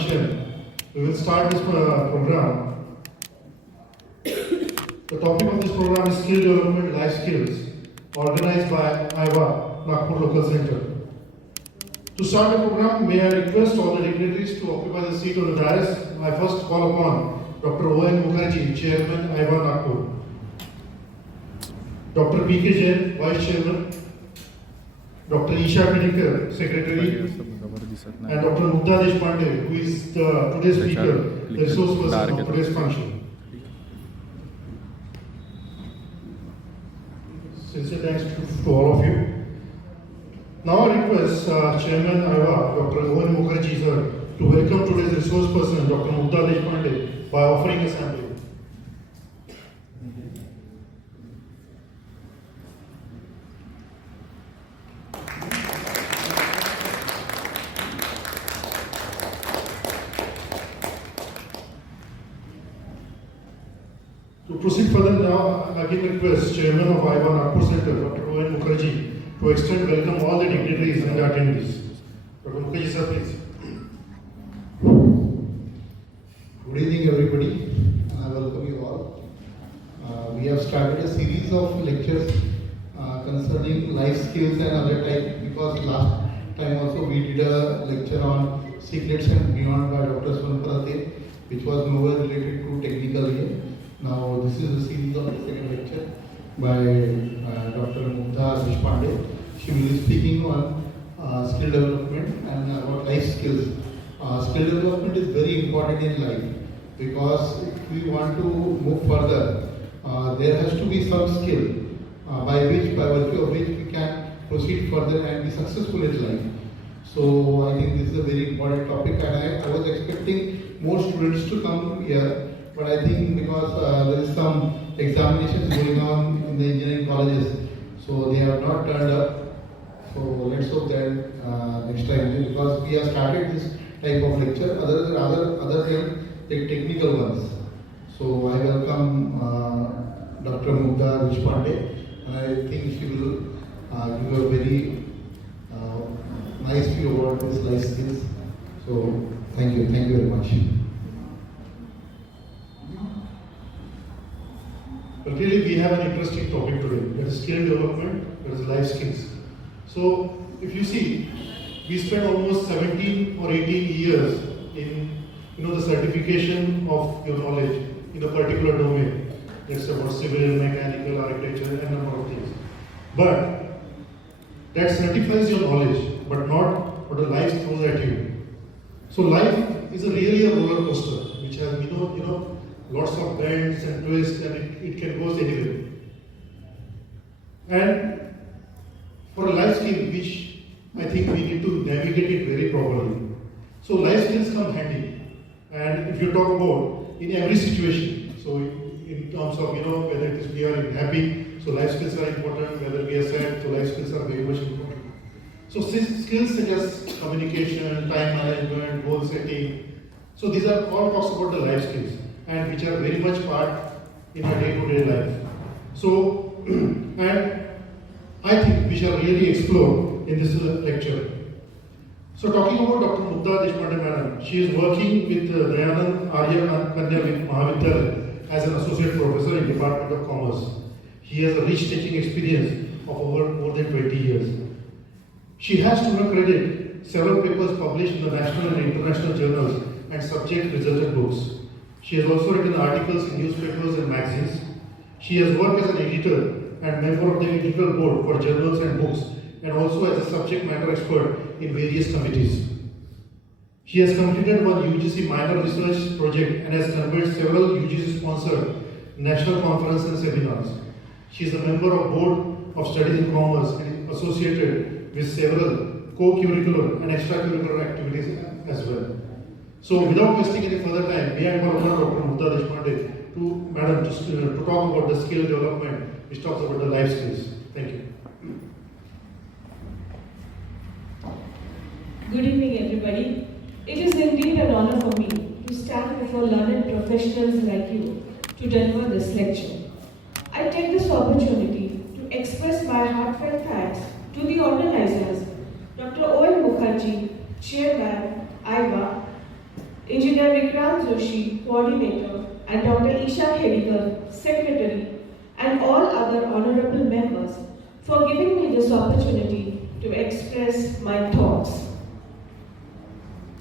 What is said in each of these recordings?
function, we will start this program. The topic of this program is Skill Development Life Skills, organized by IVA, Nagpur Local Center. To start the program, may I request all the dignitaries to occupy the seat on the dais. I first call upon Dr. O.N. Mukherjee, Chairman, IVA, Nagpur. Dr. P.K. Jain, Vice Chairman. Dr. Isha Kedikar, Secretary. And Dr. Mugdha Deshpande, who is today's speaker, the resource person of today's function. Sincere thanks to all of you. Now I request Chairman IVA, Dr. O.N. Mukherjee sir, to welcome today's resource person, Dr. Mugdha Deshpande, by offering a sample. To proceed further now, I again request Chairman of IVA Nagpur Center, Dr. O.N. Mukherjee, to extend welcome all the dignitaries and the attendees. Dr. Mukherjee sir, please. Good evening, everybody. I welcome you all. We have started a series of lectures concerning life skills and other type, because last time also we did a lecture on secrets and beyond by Dr. Swanprate, which was more related to technical area. Now this is a series of the second lecture by Dr. Mugdha Deshpande. She will be speaking on skill development and about life skills. Skill development is very important in life, because if we want to move further, there has to be some skill by virtue of which we can proceed further and be successful in life. So I think this is a very important topic, and I was expecting more students to come here, but I think because there is some examinations going on in the engineering colleges, so they have not turned up. So let's hope that next time, because we have started this type of lecture other than the technical ones. So I welcome Dr. Mugdha Deshpande, and I think she will give a very nice view about this life skills. So thank you very much. But really we have an interesting topic today, that is skill development, that is life skills. So if you see, we spent almost 17 or 18 years in the certification of your knowledge in a particular domain. Let's say about civil, mechanical, architecture, and a number of things. But that certifies your knowledge, but not what the life throws at you. So life is really a roller coaster, which has lots of bends and twists, and it can go anywhere. And for a life skill, which I think we need to navigate it very properly. So life skills come handy. And if you talk about in every situation, so in terms of whether it is we are happy, so life skills are important. Whether we are sad, so life skills are very much important. So skills such as communication, time management, goal setting. So these are all talks about the life skills, and which are very much part in our day-to-day life. So and I think we shall really explore in this lecture. So talking about Dr. Mugdha Deshpande madam, she is working with Dayanand Arya Kanya Mahavidyalaya as an associate professor in Department of Commerce. He has a rich teaching experience of more than 20 years. She has to her credit several papers published in the national and international journals and subject resulted books. She has also written articles in newspapers and magazines. She has worked as an editor and member of the editorial board for journals and books, and also as a subject matter expert in various committees. She has completed one UGC minor research project and has conducted several UGC-sponsored national conferences and seminars. She is a member of Board of Studies in Commerce and associated with several co-curricular and extracurricular activities as well. So without wasting any further time, may I call upon Dr. Mugdha Deshpande to talk about the skill development, which talks about the life skills. Thank you. Good evening, everybody. It is indeed an honor for me to stand before learned professionals like you to deliver this lecture. I take this opportunity to express my heartfelt thanks to the organizers, Dr. O.N. Mukherjee, Chairman, IVA, Vikrant Joshi, Coordinator, and Dr. Isha Khedikar, Secretary, and all other honorable members for giving me this opportunity to express my thoughts.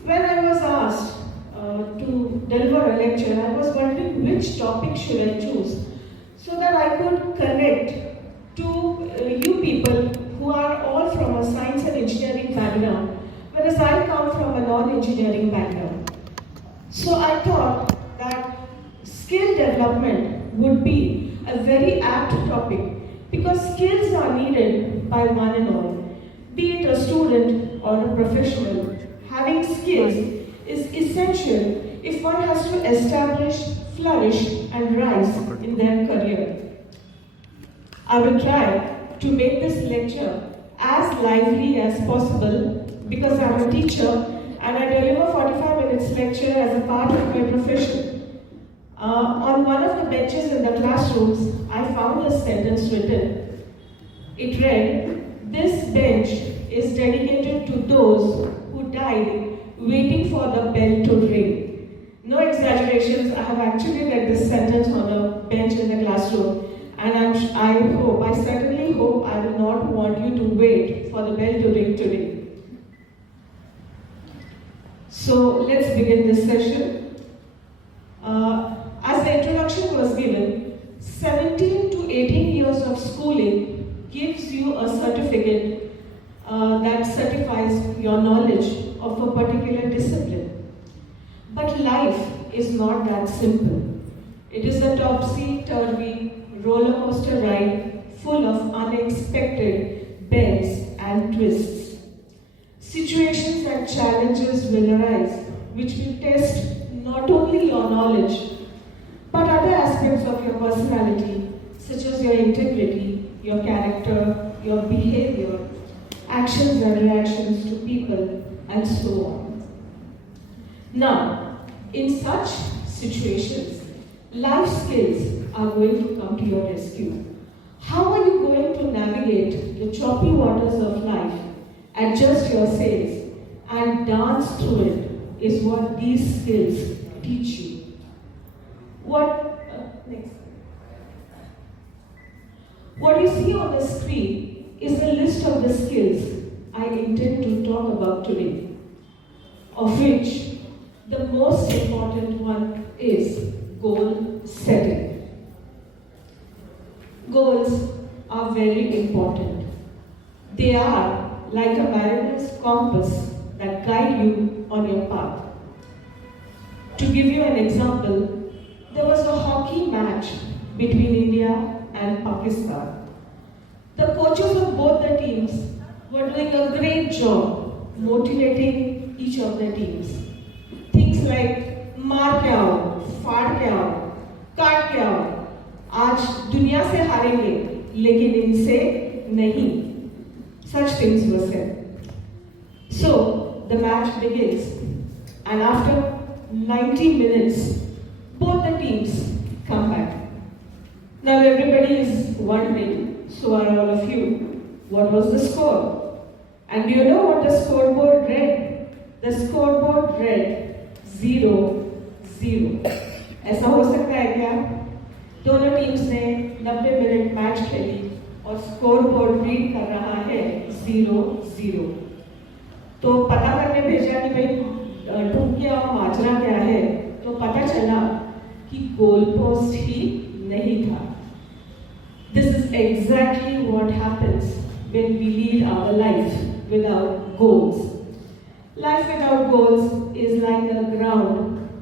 When I was asked to deliver a lecture, I was wondering which topic should I choose so that I could connect to you people who are all from a science and engineering background, whereas I come from a non-engineering background. So I thought that skill development would be a very apt topic because skills are needed by one and all. Be it a student or a professional, having skills is essential if one has to establish, flourish, and rise in their career. I will try to make this lecture as lively as possible because I am a teacher and I deliver 45 minutes lecture as a part of my profession. On one of the benches in the classrooms, I found a sentence written. It read, "This bench is dedicated to those who died waiting for the bell to ring." No exaggerations, I have actually read this sentence on a bench in the classroom, and I certainly hope I will not want you to wait for the bell to ring today. So let's begin this session. As the introduction was given, 17 to 18 years of schooling gives you a certificate that certifies your knowledge of a particular discipline. But life is not that simple. It is a topsy-turvy roller coaster ride full of unexpected bends and twists. Situations and challenges will arise which will test not only your knowledge but other aspects of your personality, such as your integrity, your character, your behavior, actions and reactions to people, and so on. Now, in such situations, life skills are going to come to your rescue. How are you going to navigate the choppy waters of life, adjust your sails, and dance through it is what these skills teach you. What you see on the screen is a list of the skills I intend to talk about today, of which the most important one is goal setting. Goals are very important. They are like a mariner's compass that guide you on your path. To give you an example, there was a hockey match between India and Pakistan. The coaches of both the teams were doing a great job motivating each of the teams. Things like मार के आओ, फाड़ के आओ, काट के आओ, आज दुनिया से हारेंगे, लेकिन इनसे नहीं. Such things were said. So the match begins, and after 90 minutes, both the teams come back. Now everybody is wondering, so are all of you, what was the score? And do you know what the scoreboard read? The scoreboard read 0-0. ऐसा हो सकता है क्या? दोनों teams ने 90 minute match खेली और scoreboard read कर रहा है 0-0. तो पता करने भेजा कि भाई टूकिया और माजरा क्या है, तो पता चला कि गोल पोस्ट ही नहीं था. This is exactly what happens when we lead our life without goals. Life without goals is like a ground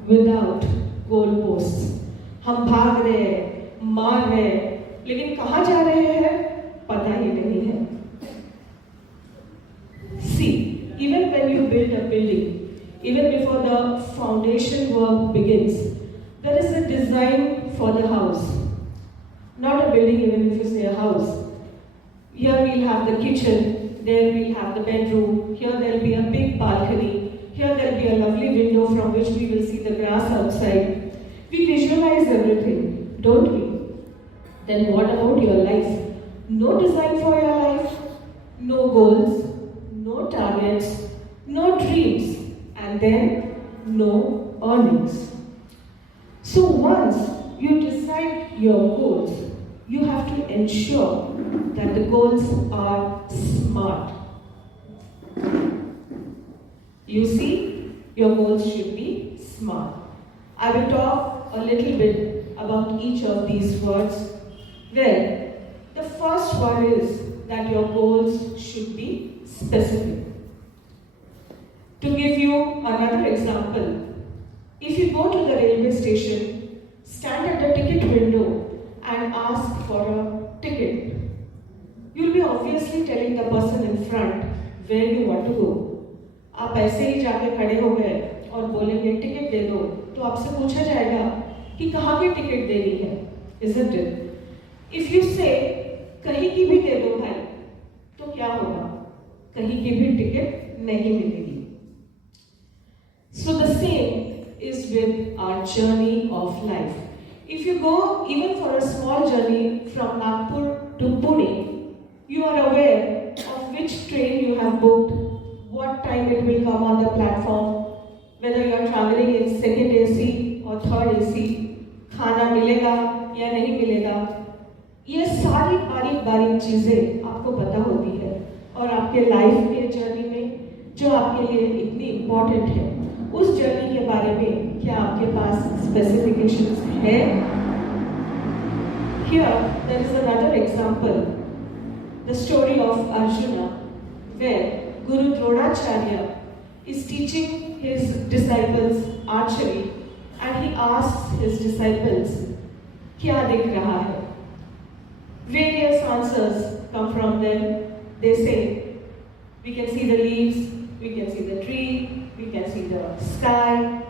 without goal posts. हम भाग रहे हैं, मार रहे हैं, लेकिन कहाँ जा रहे हैं पता ही नहीं है. See, even when you build a building, even before the foundation work begins, there is a design for the house. Not a building, even if you say a house. Here we'll have the kitchen, there we'll have the bedroom, here there'll be a big balcony, here there'll be a lovely window from which we will see the grass outside. We visualize everything, don't we? Then what about your life? No design for your life, no goals, no targets, no dreams, and then no earnings. So once you decide your goals, you have to ensure that the goals are smart. You see, your goals should be smart. I will talk a little bit about each of these words. Well, the first one is that your goals should be specific. To give you another example, if you go to the railway station, stand at the ticket window and ask for a ticket, you'll be obviously telling the person in front where you want to go. आप ऐसे ही जाके खड़े हो गए और बोलेंगे ticket दे दो, तो आपसे पूछा जाएगा कि कहाँ की टिकट देनी है, isn't it? If you say कहीं की भी दे दो भाई, तो क्या होगा? कहीं की भी टिकट नहीं मिलेगी. So the same is with our journey of life. If you go even for a small journey from Nagpur to Pune, you are aware of which train you have booked, what time it will come on the platform, whether you are traveling in second AC or third AC, खाना मिलेगा या नहीं मिलेगा. ये सारी बारीक बारीक चीज़ें आपको पता होती है और आपके लाइफ के जर्नी में जो आपके लिए इतनी इम्पोर्टेंट है, उस जर्नी के बारे में क्या आपके पास स्पेसिफिकेशंस है? Here there is another example, the story of Arjuna, where Guru Dronacharya is teaching his disciples archery and he asks his disciples, क्या दिख रहा है? Various answers come from them. They say, we can see the leaves, we can see the tree, we can see the sky.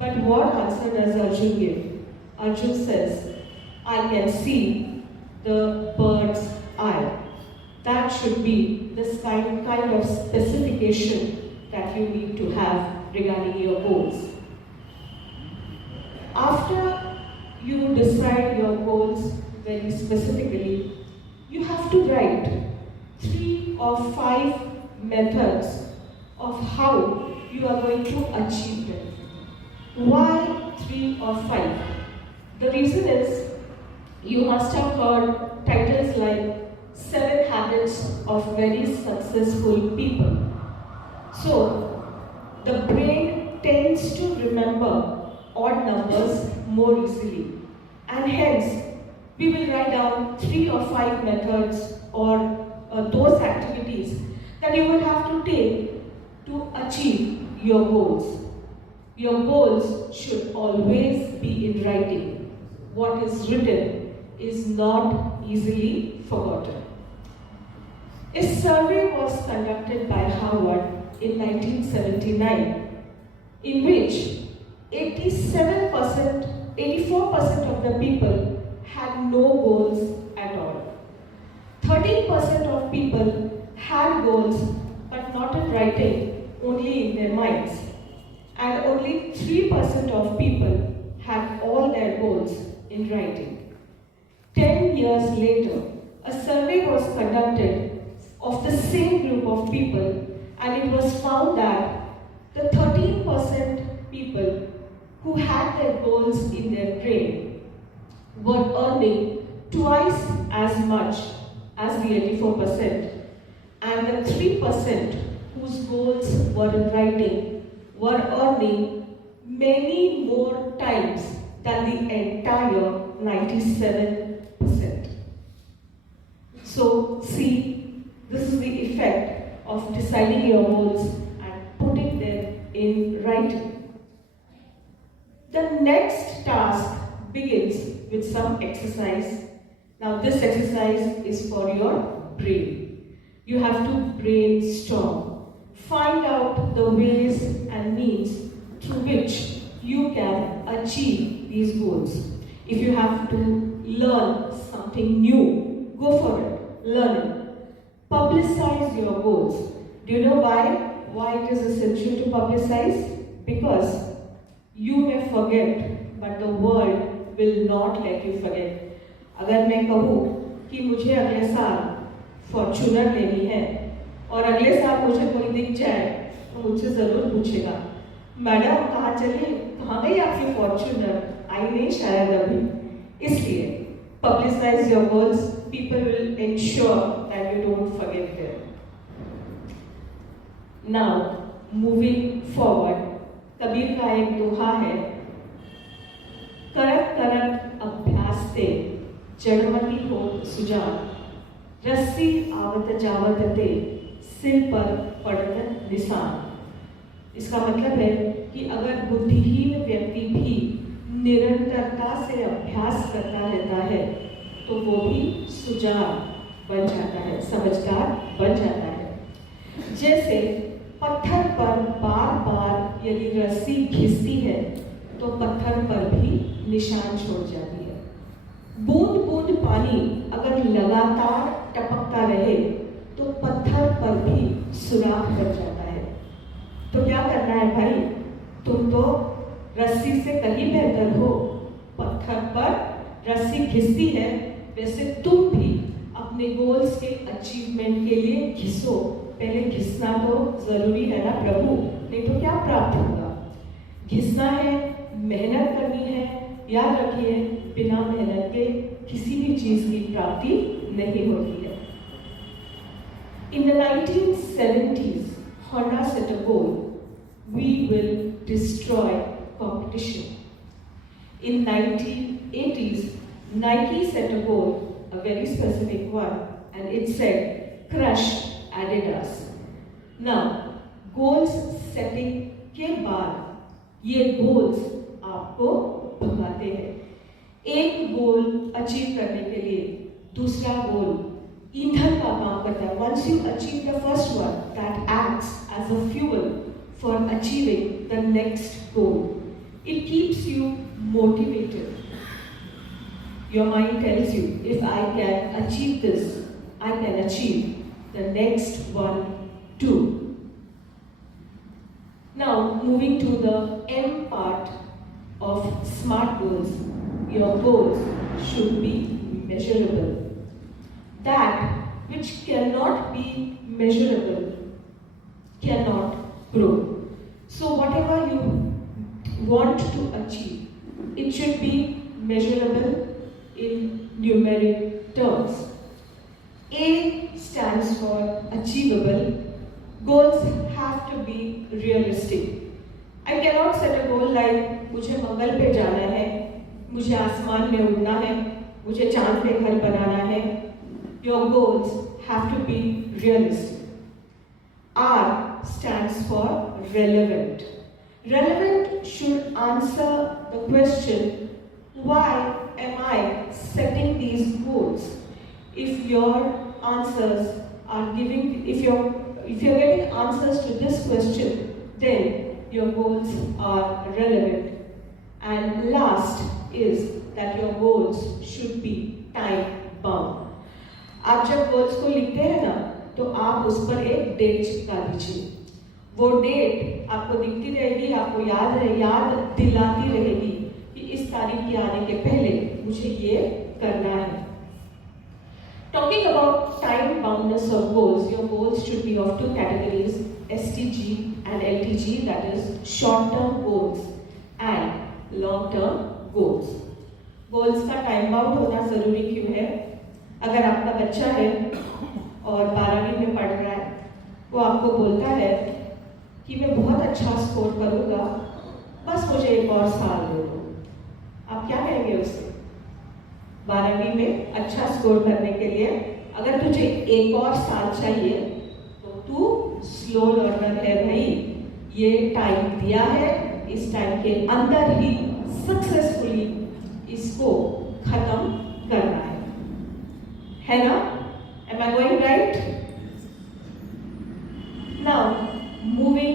But what answer does Arjun give? Arjun says, I can see the bird's eye. That should be the kind of specification that you need to have regarding your goals. After you decide your goals very specifically, you have to write 3 or 5 methods of how you are going to achieve them. Why 3 or 5? The reason is you must have heard titles like 7 Habits of Very Successful People. So, the brain tends to remember odd numbers more easily, and hence we will write down 3 or 5 methods or those activities that you will have to take to achieve your goals. Your goals should always be in writing. What is written is not easily forgotten. A survey was conducted by Harvard in 1979, in which 84% of the people had no goals at all. 13% of people had goals but not in writing, only in their minds. And only 3% of people had all their goals in writing. 10 years later, a survey was conducted of the same group of people, and it was found that the 13% people who had their goals in their brain were earning twice as much as the 84%, and the 3% whose goals were in writing were earning many more times than the entire 97%. So, see, this is the effect of deciding your goals and putting them in writing. The next task begins with some exercise. Now, this exercise is for your brain. You have to brainstorm. Find out the ways and means through which you can achieve these goals. If you have to learn something new, go for it, learn it. Publicize your goals. Do you know why? Why it is essential to publicize? Because you may forget, but the world will not let you forget. अगर मैं कहूँ कि मुझे अगले साल Fortuner लेनी है और अगले साल मुझे कोई दिख जाए तो मुझसे ज़रूर पूछेगा मैडम कहाँ चली, कहाँ गई आपकी फॉर्च्यूनर, आई नहीं शायद अभी। इसलिए publicize your goals, people will ensure that you don't forget them. Now, moving forward, Kabir का एक दोहा है, करत करत अभ्यास से जड़मती हो सुजान, रस्सी आवत जावत ते सिर पर पड़त निशान। इसका मतलब है कि अगर बुद्धिहीन व्यक्ति भी निरंतरता से अभ्यास करता रहता है तो वो भी सुजान बन जाता है, समझदार बन जाता है। जैसे पत्थर पर बार बार यदि रस्सी घिसती है तो पत्थर पर भी निशान छोड़ जाती है। बूंद बूंद पानी अगर लगातार टपकता रहे तो पत्थर पर भी सुराख बन जाता है। तो क्या करना है भाई, तुम तो रस्सी से कहीं बेहतर हो। पत्थर पर रस्सी घिसती है, वैसे तुम भी अपने गोल्स के अचीवमेंट के लिए घिसो। पहले घिसना तो जरूरी है ना प्रभु, नहीं तो क्या प्राप्त होगा। घिसना है, मेहनत करनी है। याद रखिए, बिना मेहनत के किसी भी चीज की प्राप्ति नहीं होती है। In the 1970s, Honda set a goal: we will destroy competition. In 1980s, Nike set a goal, a very specific one, and it said, crush Adidas. Now, goals setting के बाद ये goals आपको भगाते हैं। एक गोल अचीव करने के लिए दूसरा गोल ईंधन का काम करता है। Once you achieve the first one, that acts as a fuel for achieving the next goal. It keeps you motivated. Your mind tells you, if I can achieve this, I can achieve the next one too. Now, moving to the M part of SMART goals. Your goals should be measurable. That which cannot be measurable cannot grow. So whatever you want to achieve, it should be measurable in numeric terms. A stands for achievable. Goals have to be realistic. I cannot set a goal like मुझे मंगल पे जाना है, मुझे आसमान में उड़ना है, मुझे चांद पे घर बनाना है। Your goals have to be realistic. R stands for relevant. Relevant should answer the question, why am I setting these goals? If your answers are giving, if you're getting answers to this question, then your goals are relevant. And last is that your goals should be time bound. आप जब goals को लिखते हैं ना, तो आप उस पर एक डेट चिपका दीजिए। वो डेट आपको दिखती रहेगी, आपको याद दिलाती रहेगी कि इस तारीख के आने के पहले मुझे ये करना है। Talking about time boundness of goals, your goals should be of two categories, STG and LTG, that is short-term goals and long-term goals. Goals का time bound होना जरूरी क्यों है? अगर आपका बच्चा है और 12वीं में पढ़ रहा है, वो आपको बोलता है कि मैं बहुत अच्छा स्कोर करूँगा, बस मुझे एक और साल दे दो, आप क्या कहेंगे उसे? 12वीं में अच्छा स्कोर करने के लिए अगर तुझे एक और साल चाहिए तो तू स्लो लर्नर है भाई, ये टाइम दिया है, इस टाइम के अंदर ही सक्सेसफुली इसको खत्म करना है ना? Am I going right? Now, moving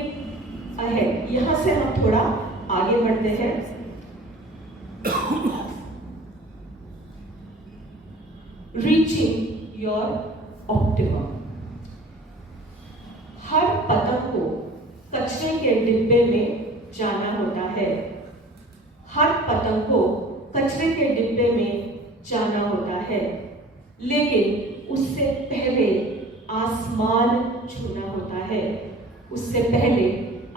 ahead, यहाँ से हम थोड़ा आगे बढ़ते हैं। Reaching your optimum. हर पतंग को कचरे के डिब्बे में जाना होता है। हर पतंग को कचरे के डिब्बे में जाना होता है, लेकिन उससे पहले आसमान छूना होता है, उससे पहले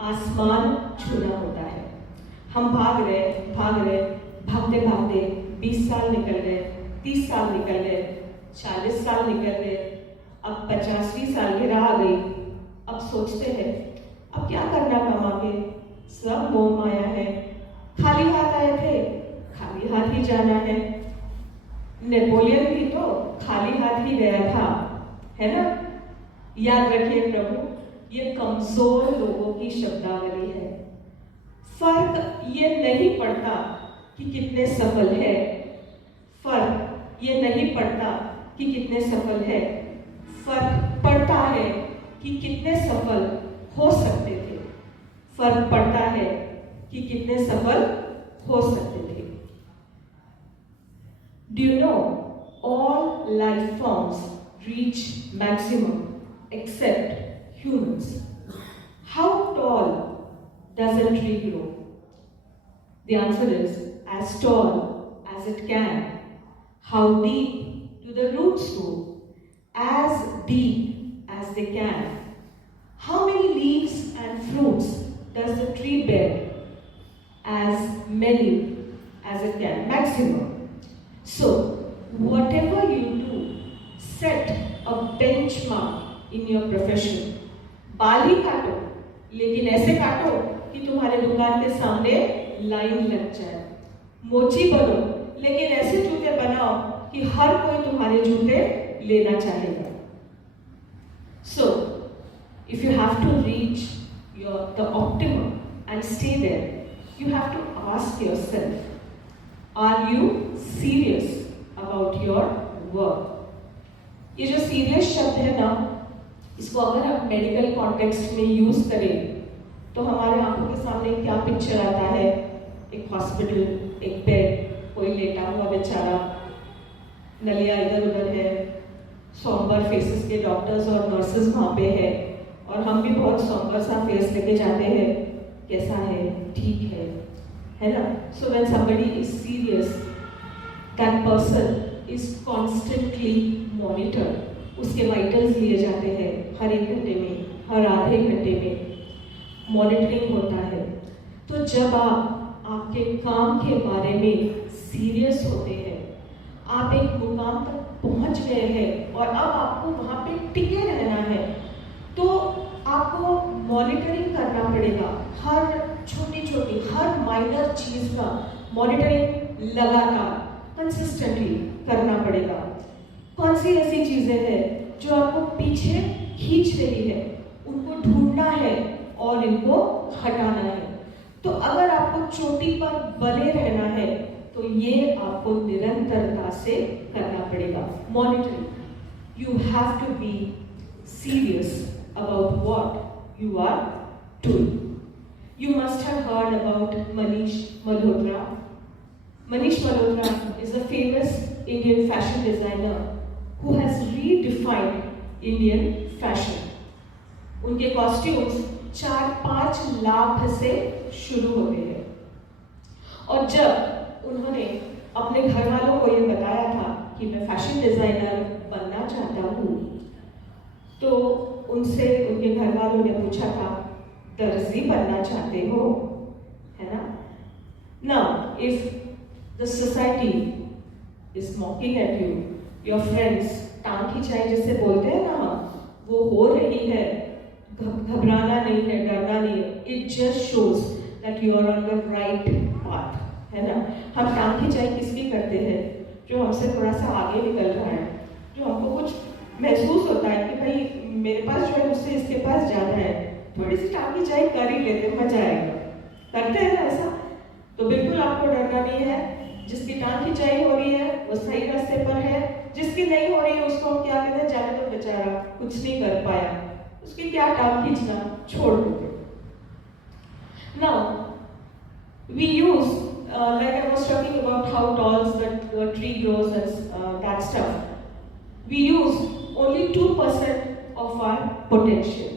आसमान छूना होता है। हम भाग रहे, भागते भागते 20 साल निकल गए, 30 साल निकल गए, 40 साल निकल गए, अब 50वीं सालगिरह आ गई। अब सोचते हैं अब क्या करना कमा के, सब मोह माया है, खाली हाथ आए थे, खाली हाथ ही जाना है। नेपोलियन भी तो खाली हाथ ही गया था, है ना? याद रखिए प्रभु, ये कमजोर लोगों की शब्दावली है। फर्क ये नहीं पड़ता कि कितने सफल है, फर्क ये नहीं पड़ता कि कितने सफल है, फर्क पड़ता है कि कितने सफल हो सकते थे, फर्क पड़ता है कि कितने सफल हो सकते थे। Do you know all life forms reach maximum except humans? How tall does a tree grow? The answer is as tall as it can. How deep do the roots go? As deep as they can. How many leaves and fruits does the tree bear? As many as it can, maximum. So, whatever you do, set a benchmark in your profession. बाल ही काटो, लेकिन ऐसे काटो कि तुम्हारे दुकान के सामने लाइन लग जाए। मोची बनो, लेकिन ऐसे जूते बनाओ कि हर कोई तुम्हारे जूते लेना चाहेगा। So, if you have to reach the optimum and stay there, you have to ask yourself, are you serious about your work? ये जो serious शब्द है ना, इसको अगर आप मेडिकल कॉन्टेक्स्ट में यूज करें तो हमारे आंखों के सामने क्या पिक्चर आता है? एक हॉस्पिटल, एक बेड, कोई लेटा हुआ बेचारा, नलियाँ इधर उधर है, सॉम्बर फेसेस के डॉक्टर्स और नर्सेस वहाँ पे है, और हम भी बहुत सॉम्बर सा फेस लेके जाते हैं, कैसा है, ठीक है ना? So when somebody is serious, that person is constantly monitored. उसके वाइटल्स लिए जाते हैं हर 1 घंटे में, हर आधे घंटे में मॉनिटरिंग होता है। तो जब आप आपके काम के बारे में सीरियस होते हैं, आप एक मुकाम तक पहुंच गए हैं और अब आपको वहाँ पे टिके रहना है, तो आपको मॉनिटरिंग करना पड़ेगा। हर छोटी छोटी, हर माइनर चीज़ का मॉनिटरिंग लगातार कंसिस्टेंटली करना पड़ेगा। कौन सी ऐसी चीज़ें हैं जो आपको पीछे खींच रही है, उनको ढूंढना है और इनको हटाना है। तो अगर आपको चोटी पर बने रहना है तो ये आपको निरंतरता से करना पड़ेगा। Monitoring, you have to be serious about what you are doing. You must have heard about Manish Malhotra. Manish Malhotra is a famous Indian fashion designer who has redefined Indian fashion. उनके costumes 4-5 lakh से शुरू होते हैं, और जब उन्होंने अपने घर वालों को ये बताया था कि मैं फैशन डिजाइनर बनना चाहता हूँ, तो उनसे उनके घर वालों ने पूछा था, दर्जी बनना चाहते हो, है ना? Now, if the society is mocking at you, your friends, टांग खिंचाई जिसे बोलते हैं ना, वो हो रही है, घबराना नहीं है, डरना नहीं है। It just shows that you are on the right path, है ना? हम टांग खिंचाई किसकी करते हैं? जो हमसे थोड़ा सा आगे निकल रहा है, जो हमको कुछ महसूस होता है कि भाई मेरे पास जो है मुझसे इसके पास जाना है, थोड़ी सी टांग खिंचाई कर ही लेते, मजा आएगा। करते हैं ना ऐसा? तो बिल्कुल आपको डरना नहीं है। जिसकी टांग खिंचाई हो रही है वो सही रास्ते पर है, जिसकी नहीं हो रही है उसको हम क्या कहते हैं, जाने तो बेचारा कुछ नहीं कर पाया, उसकी क्या टांग खींचना, छोड़ देते। Now, we use, like I was talking about how tall the tree grows and that stuff. We use only 2% of our potential.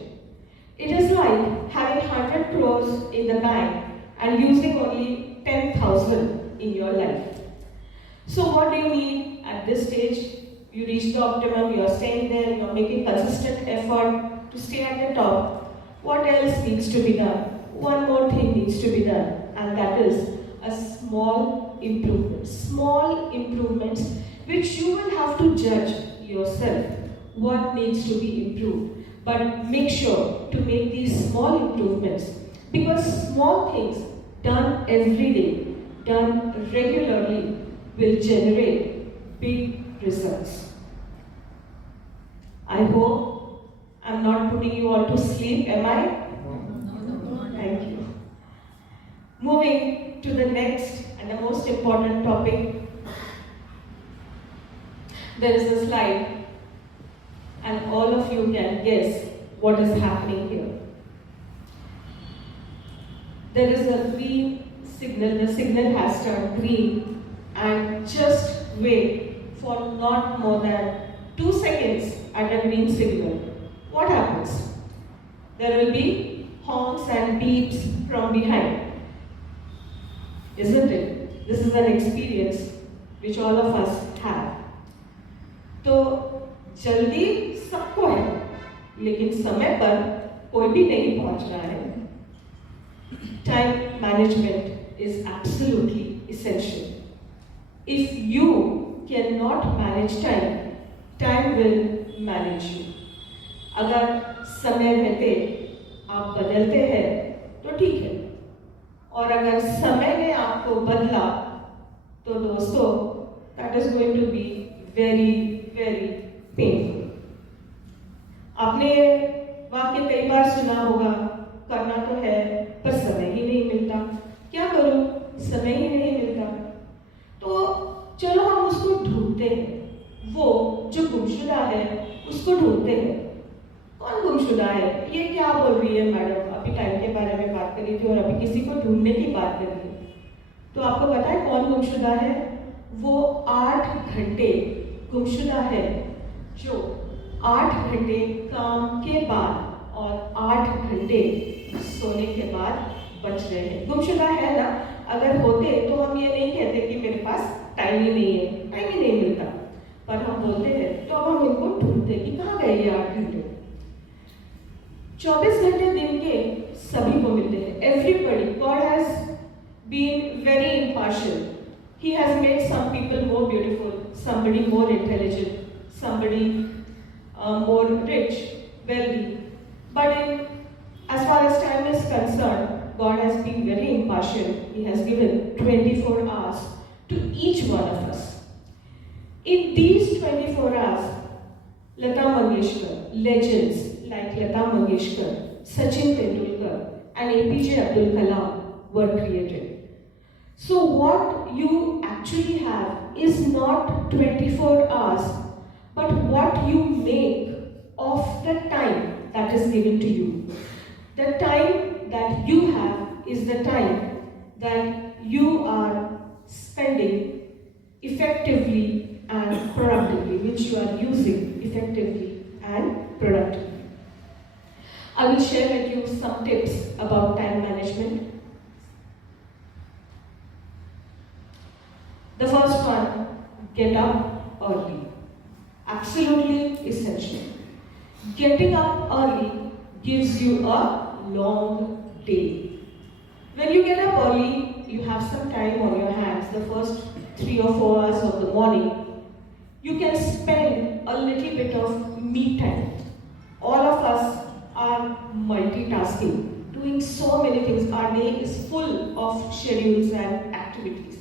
It is like having 100 crores in the bank and using only 10,000 in your life. So what do you need at this stage? You reach the optimum, you are staying there, you are making consistent effort to stay at the top. What else needs to be done? one more thing needs to be done, and that is a small improvement. Small improvements which you will have to judge yourself what needs to be improved. But make sure to make these small improvements, because small things done every day, done regularly, will generate big results. I hope I'm not putting you all to sleep, am I? Thank you. Moving to the next and the most important topic. There is a slide, and all of you can guess what is happening here. There is a green signal, the signal has turned green, and just wait for not more than 2 seconds at a green signal. What happens? There will be honks and beeps from behind. Isn't it? This is an experience which all of us have. तो जल्दी सबको है, लेकिन समय पर कोई भी नहीं पहुंच रहा है. Time management is absolutely essential. If you cannot manage time, time will manage you. अगर समय रहते आप बदलते हैं तो ठीक है, और अगर समय ने आपको बदला तो दोस्तों that is going to be very very painful. आपने वाक्य कई बार सुना होगा, करना तो है पर समय ही नहीं मिलता, क्या करूं, समय ही नहीं मिलता. तो चलो हम उसको ढूंढते हैं, वो जो गुमशुदा है उसको ढूंढते हैं. कौन गुमशुदा है? ये क्या बोल रही है मैडम, अभी टाइम के बारे में बात करी थी और अभी किसी को ढूंढने की बात कर रही है. तो आपको पता है कौन गुमशुदा है? वो 8 घंटे गुमशुदा है जो 8 घंटे काम के बाद और 8 घंटे सोने के बाद बच रहे हैं. गुमशुदा है ना? अगर होते तो हम ये नहीं कहते कि मेरे पास टाइम ही नहीं है, टाइम ही नहीं मिलता, पर हम बोलते हैं. तो अब हम इनको ढूंढते हैं कि कहाँ गए ये 8 घंटे. 24 घंटे दिन के सभी को मिलते हैं. Everybody, God has been very impartial. He has made some people more beautiful, somebody more intelligent, somebody more rich, wealthy. But as far as time is concerned, God has been very impartial. He has given 24 hours to each one of us. In these 24 hours, Lata Mangeshkar, legends like Lata Mangeshkar, Sachin Tendulkar, and APJ Abdul Kalam were created. So what you actually have is not 24 hours, but what you make of the time that is given to you. The time that you have is the time that you are spending effectively and productively, which you are using effectively and productively. I will share with you some tips about time management. The first one, get up early. Absolutely essential. Getting up early gives you a long day. When you get up early, you have some time on your hands, the first 3 or 4 hours of the morning. You can spend a little bit of me time. All of us are multitasking, doing so many things. Our day is full of schedules and activities.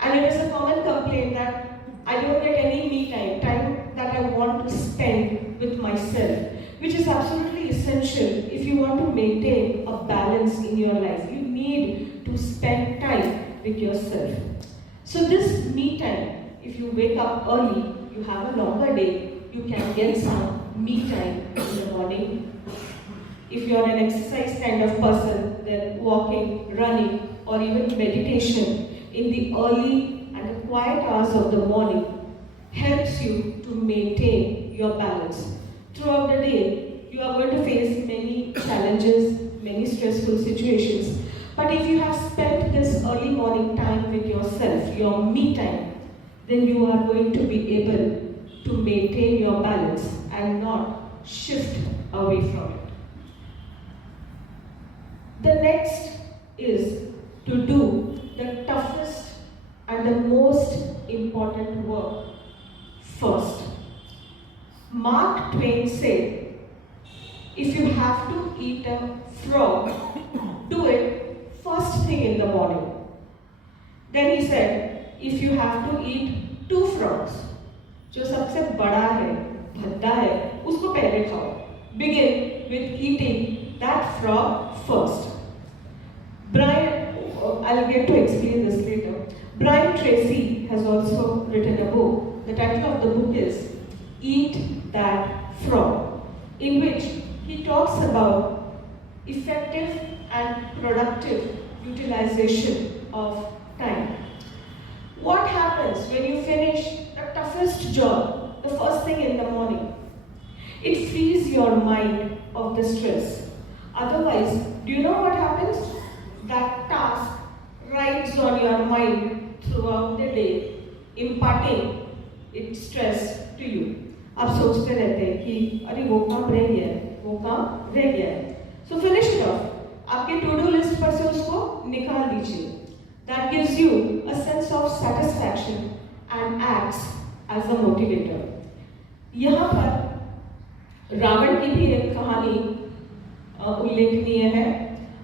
And it is a common complaint that I don't get any me time, time that I want to spend with myself, which is absolutely essential if you want to maintain a balance in your life. You need to spend time with yourself. So this me time, if you wake up early, you have a longer day, you can get some me time in the morning. If you are an exercise kind of person, then walking, running, or even meditation in the early and the quiet hours of the morning helps you to maintain your balance. Throughout the day, you are going to face many challenges, many stressful situations. But if you have spent this early morning time with yourself, your me time, then you are going to be able to maintain your balance and not shift away from it. The next is to do the toughest and the most important work first. Mark Twain said, if you have to eat a frog, do it first thing in the morning. Then he said, if you have to eat 2 frogs, जो सबसे बड़ा है, भद्दा है, उसको पहले खाओ. Begin with eating that frog first. I'll get to explain this later. Brian Tracy has also written a book. The title of the book is Eat That Frog, in which he talks about effective and productive utilization of time. What happens when you finish the toughest job the first thing in the morning? It frees your mind of the stress. Otherwise, do you know what happens? That task rides on your mind throughout the day, imparting its stress to you. आप सोचते रहते हैं कि अरे वो काम रह गया है, वो काम रह गया है. So finish it off. आपके to do list पर से उसको निकाल दीजिए. That gives you a sense of satisfaction and acts as a motivator. यहाँ पर रावण की भी एक कहानी उल्लेखनीय है.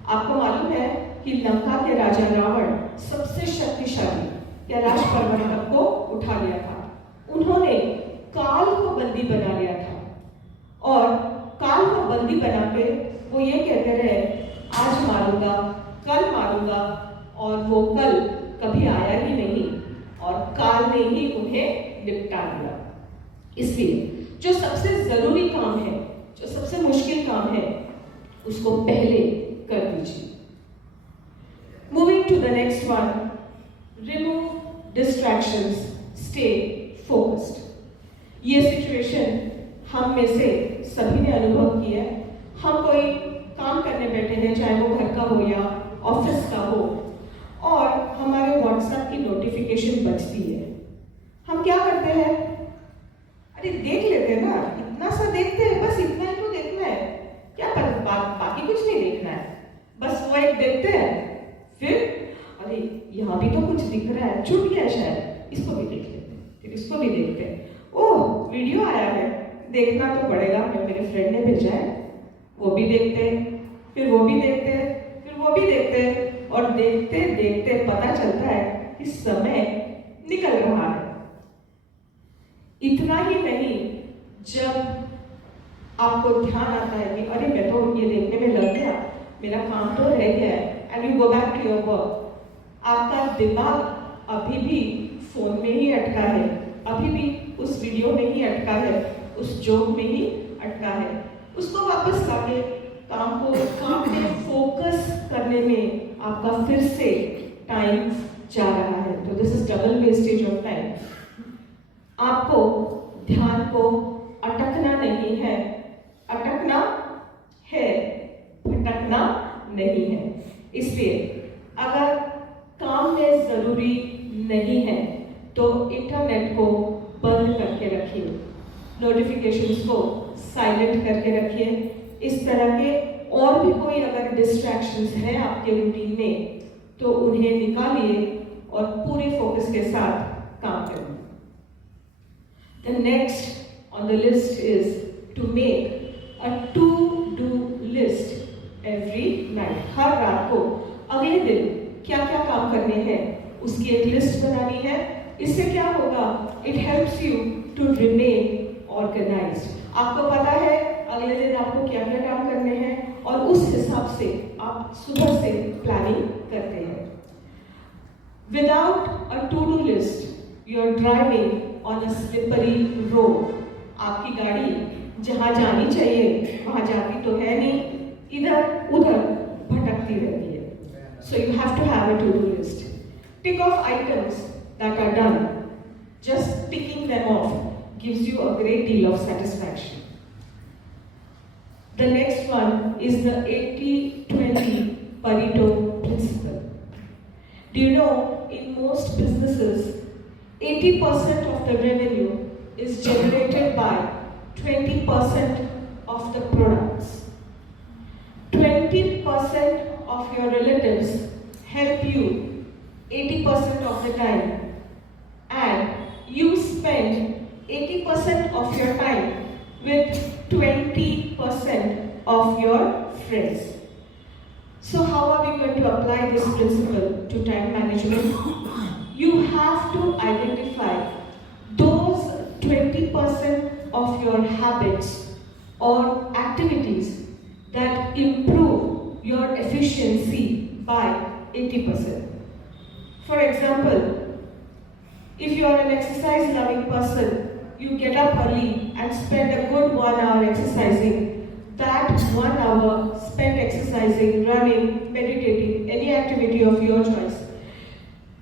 आपको मालूम है कि लंका के राजा रावण सबसे शक्तिशाली कैलाश पर्वत को उठा लिया था. उन्होंने काल को बंदी बना लिया था और काल को बंदी बना के वो ये कहते रहे, आज मारूंगा, कल मारूंगा, और वो कल कभी आया ही नहीं और काल ने ही उन्हें निपटा दिया. इसलिए जो सबसे जरूरी काम है, जो सबसे मुश्किल काम है, उसको पहले कर दीजिए. Moving to the next one, remove distractions, stay focused. ये सिचुएशन हम में से सभी ने अनुभव किया है. हम कोई काम करने बैठे हैं, चाहे वो घर का हो या ऑफिस का हो, और हमारे व्हाट्सएप की नोटिफिकेशन बजती है. हम क्या करते हैं? अरे देख लेते हैं ना, इतना सा देखते हैं, बस इतना ही तो देखना है, क्या बाकी कुछ नहीं देखना है, बस वो एक देखते हैं. फिर अरे यहाँ भी तो कुछ दिख रहा है, छूट गया शायद, इसको भी देख लेते हैं, फिर इसको भी देखते हैं. ओह वीडियो आया है, देखना तो पड़ेगा, मेरे फ्रेंड ने भेजा है, वो भी देखते हैं, फिर वो भी देखते हैं, फिर वो भी देखते हैं, और देखते देखते पता चलता है कि समय निकल रहा है. इतना ही नहीं, जब आपको ध्यान आता है कि अरे मैं तो ये देखने में लग गया, मेरा काम तो रह गया है, and you go back to your work, आपका दिमाग अभी भी फोन में ही अटका है, अभी भी उस वीडियो में ही अटका है, उस जोक में ही अटका है. उसको वापस लाके काम पे फोकस करने में आपका फिर से टाइम जा रहा है. तो this is double wastage of time. आपको ध्यान को अटकना नहीं है, अटकना है, भटकना नहीं है. इसलिए अगर काम में जरूरी नहीं है तो इंटरनेट को बंद करके रखिए, नोटिफिकेशंस को साइलेंट करके रखिए. इस तरह के और भी कोई अगर डिस्ट्रैक्शंस हैं आपके रूटीन में तो उन्हें निकालिए और पूरे फोकस के साथ काम करिए. The next on the list is to make a to-do list every night. हर रात को अगले दिन क्या क्या काम करने हैं उसकी एक लिस्ट बनानी है. इससे क्या होगा? It helps you to remain organized. आपको पता है अगले दिन आपको क्या क्या काम करने हैं और उस हिसाब से आप सुबह से प्लानिंग करते हैं. Without a to-do list, you are driving on a slippery road. आपकी गाड़ी जहाँ जानी चाहिए वहाँ जाती तो है नहीं, इधर उधर भटकती रहती है. So you have to have a to-do list. Tick off items that are done. Just ticking them off gives you a great deal of satisfaction. The next one is the 80-20 Pareto principle. Do you know in most businesses 80% of the revenue is generated by 20% of the products. 20% of of your relatives help you 80% of the time, and you spend 80% of your time with 20% of your friends. So how are we going to apply this principle to time management? You have to identify those 20% of your habits or activities that improve your efficiency by 80%. For example, if you are an exercise loving person, you get up early and spend a good 1 hour exercising. That 1 hour spent exercising, running, meditating, any activity of your choice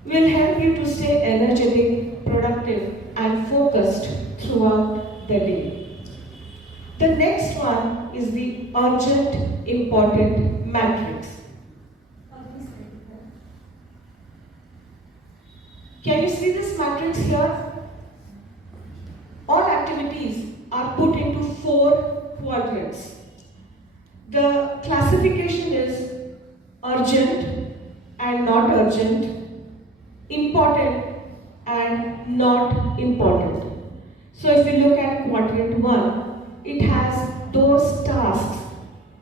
will help you to stay energetic, productive, and focused throughout the day. The next one is the urgent, important matrix. Can you see this matrix here? All activities are put into 4 quadrants. The classification is urgent and not urgent, important and not important. So if we look at quadrant 1, it has those tasks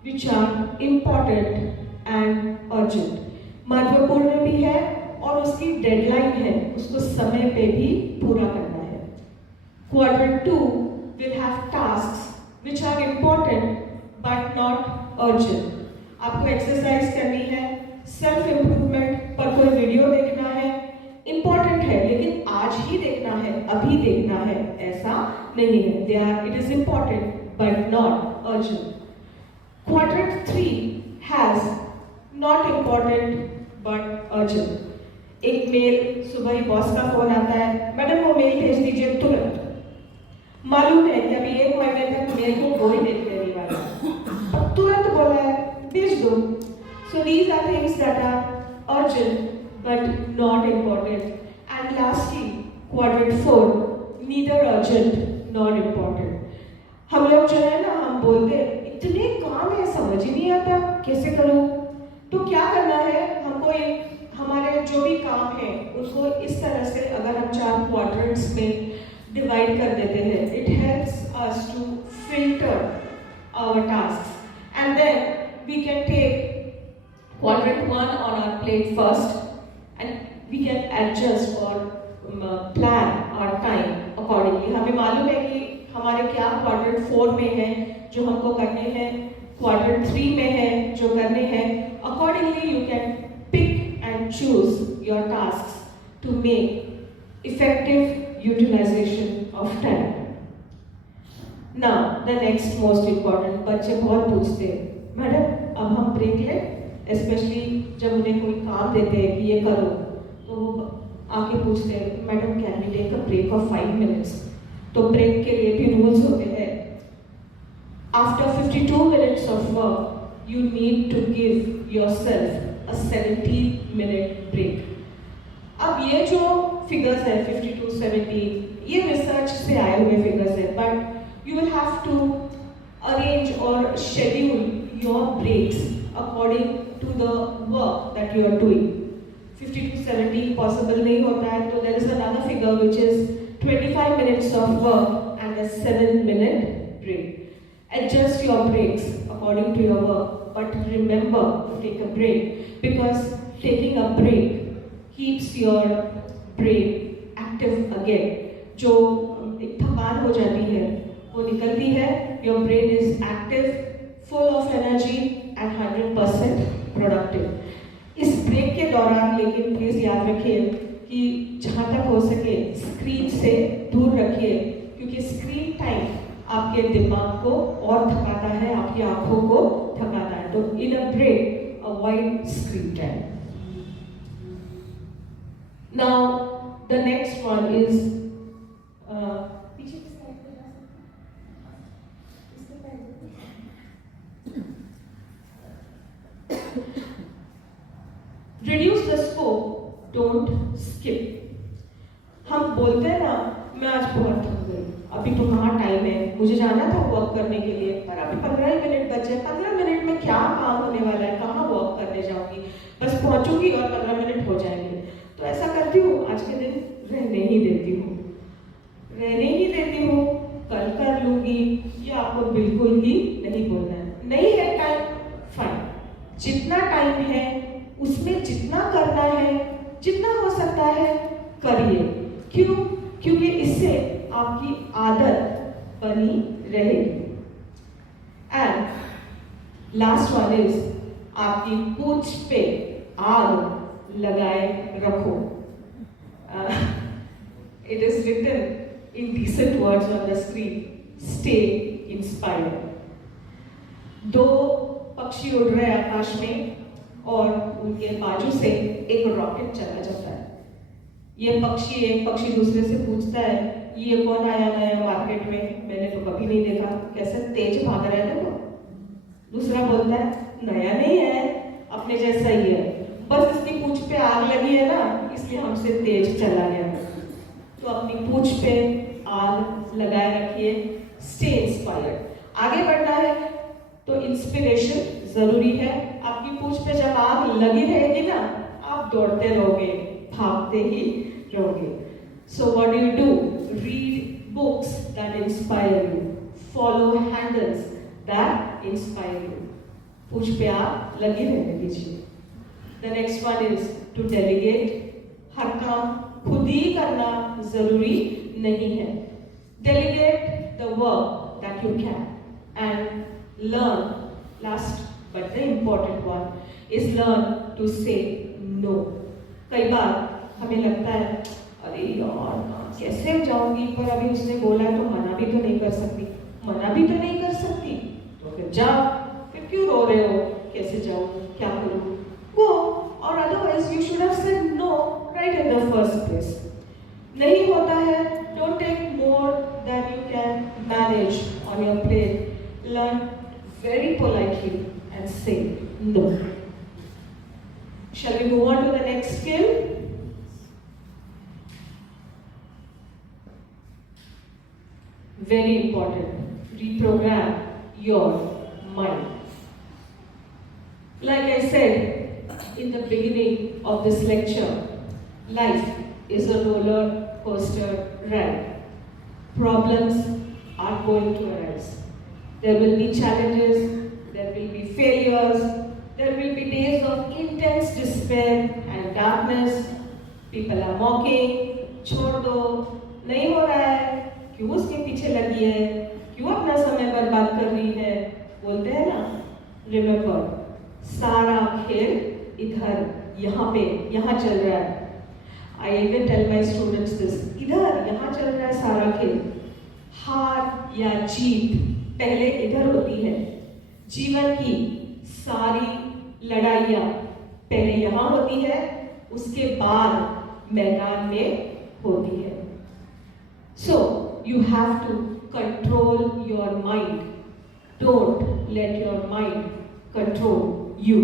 which are important and urgent. महत्वपूर्ण भी है और उसकी deadline है, उसको समय पे भी पूरा करना है. Quadrant 2 will have tasks which are important but not urgent. आपको एक्सरसाइज करनी है, सेल्फ इम्प्रूवमेंट पर कोई वीडियो देखना है, इम्पोर्टेंट है लेकिन आज ही देखना है, अभी देखना है, ऐसा नहीं है. It is important but not urgent. Quadrant 3 has not important but urgent. एक मेल, सुबह ही बॉस का फोन आता है, मैडम वो मेल भेज दीजिए तुरंत. मालूम है कि अभी 1 महीने तक मेल को कोई देख नहीं वाला, अब तुरंत बोला है भेज दो. So these are things that are urgent but not important. And lastly, quadrant 4, neither urgent nor important. हम लोग जो है ना, हम बोलते हैं इतने काम है समझ ही नहीं आता कैसे करूं. तो क्या करना है, हमको एक हमारे जो भी काम है उसको इस तरह से अगर हम 4 क्वाड्रेंट्स में डिवाइड कर देते हैं, it helps us to filter our tasks and then we can take quadrant 1 on our plate first and we can adjust or plan our time accordingly. हमें मालूम है कि हमारे क्या quadrant 4 में है जो हमको करने हैं, quadrant 3 में है जो करने हैं. Accordingly you can pick and choose your tasks to make effective utilization of time. Now the next most important, बच्चे बहुत पूछते हैं मैडम अब हम ब्रेक लें, स्पेशली जब उन्हें कोई काम देते हैं कि ये करो तो वो आके पूछते हैं madam can we take a break of 5 minutes. तो ब्रेक के लिए भी रूल्स होते हैं. After 52 minutes of work you need to give yourself a 17-minute break. अब ये जो फिगर्स है 52, 17, ये रिसर्च से आए हुए फिगर्स है, but you will have to arrange और schedule your breaks according to the work that you are doing. 50 to 70 possible नहीं होता है, तो there is another figure which is 25 minutes of work and a 7-minute break. Adjust your breaks according to your work, but remember to take a break because taking a break keeps your brain active again. जो एक थकान हो जाती है वो निकलती है, your brain is active, full of energy and 100% productive. इस ब्रेक के दौरान लेकिन प्लीज याद रखिए कि जहाँ तक हो सके स्क्रीन से दूर रखिए, क्योंकि स्क्रीन टाइम आपके दिमाग को और थकाता है, आपकी आंखों को थकाता है. तो in a break avoid screen time. Now the next one is reduce the scope, don't skip. हम बोलते हैं ना मैं आज बहुत थक गई, अभी तो कहाँ टाइम है, मुझे जाना था वर्क करने के लिए पर अभी 15 ही मिनट बचे, 15 मिनट में क्या काम होने वाला है, कहाँ वर्क करने जाऊंगी. बस पहुंचूंगी और 15 मिनट हो जाएंगे। तो ऐसा करती हूँ, आज के दिन रहने ही देती हूँ, कल कर लूंगी, या आपको बिल्कुल ही नहीं बोलना है। नहीं है टाइम, फाइन, जितना टाइम है उसमें जितना करना है, जितना हो सकता है करिए। क्यों? क्योंकि इससे आपकी आदत बनी रहेगी। एंड लास्ट वन इज, आपकी पूंछ पे आग लगाए रखो। It is written in decent words on the screen, stay inspired. दो पक्षी उड़ रहे आकाश में और उनके बाजू से एक रॉकेट चला जाता है। एक पक्षी दूसरे से पूछता है, ये कौन आया नया मार्केट में, मैंने तो कभी नहीं देखा, कैसे तेज भाग रहा है देखो। दूसरा बोलता है, नया नहीं है, अपने जैसा ही है, बस इसकी पूंछ पे आग लगी है ना, इसलिए हमसे तेज चला गया। तो अपनी पूंछ पे आग लगाए रखिए, स्टे इंस्पायर्ड। आगे बढ़ना है तो इंस्पिरेशन जरूरी है। आपकी पूंछ पे जब आग लगी रहेगी ना, आप दौड़ते रहोगे, भागते ही रहोगे। So what do you do? Read books that inspire you, follow handles that inspire you. पूंछ पे आग लगी रहने दीजिए। The next one is to delegate. हर काम खुद ही करना जरूरी नहीं है। Delegate the work that you can and learn. Last but the important one is learn to say no. कई बार हमें लगता है, अरे यार कैसे जाऊंगी, पर अभी उसने बोला है तो मना भी तो नहीं कर सकती, तो फिर जाओ। फिर क्यों रो रहे हो, कैसे जाऊं, क्या करूं? Go, or otherwise you should have said no right in the first place. नहीं होता है, don't take more than you can manage on your plate. Learn very politely and say no. Shall we move on to the next skill? Very important. Reprogram your mind. Like I said in the beginning of this lecture, life is a roller coaster ride. Problems are going to arise. There will be challenges, there will be failures, there will be days of intense despair and darkness. People are mocking, छोड़ दो, नहीं हो रहा है, क्यों उसके पीछे लगी है, क्यों अपना समय बर्बाद कर रही है, बोलते हैं ना। Remember, सारा खेल इधर, यहाँ पे, यहाँ चल रहा है। I even tell my students this, इधर यहाँ चल रहा है सारा खेल। हार या जीत पहले इधर होती है। जीवन की सारी लड़ाइयाँ पहले यहाँ होती है, उसके बाद मैदान में होती है। So you have to control your mind. Don't let your mind control you.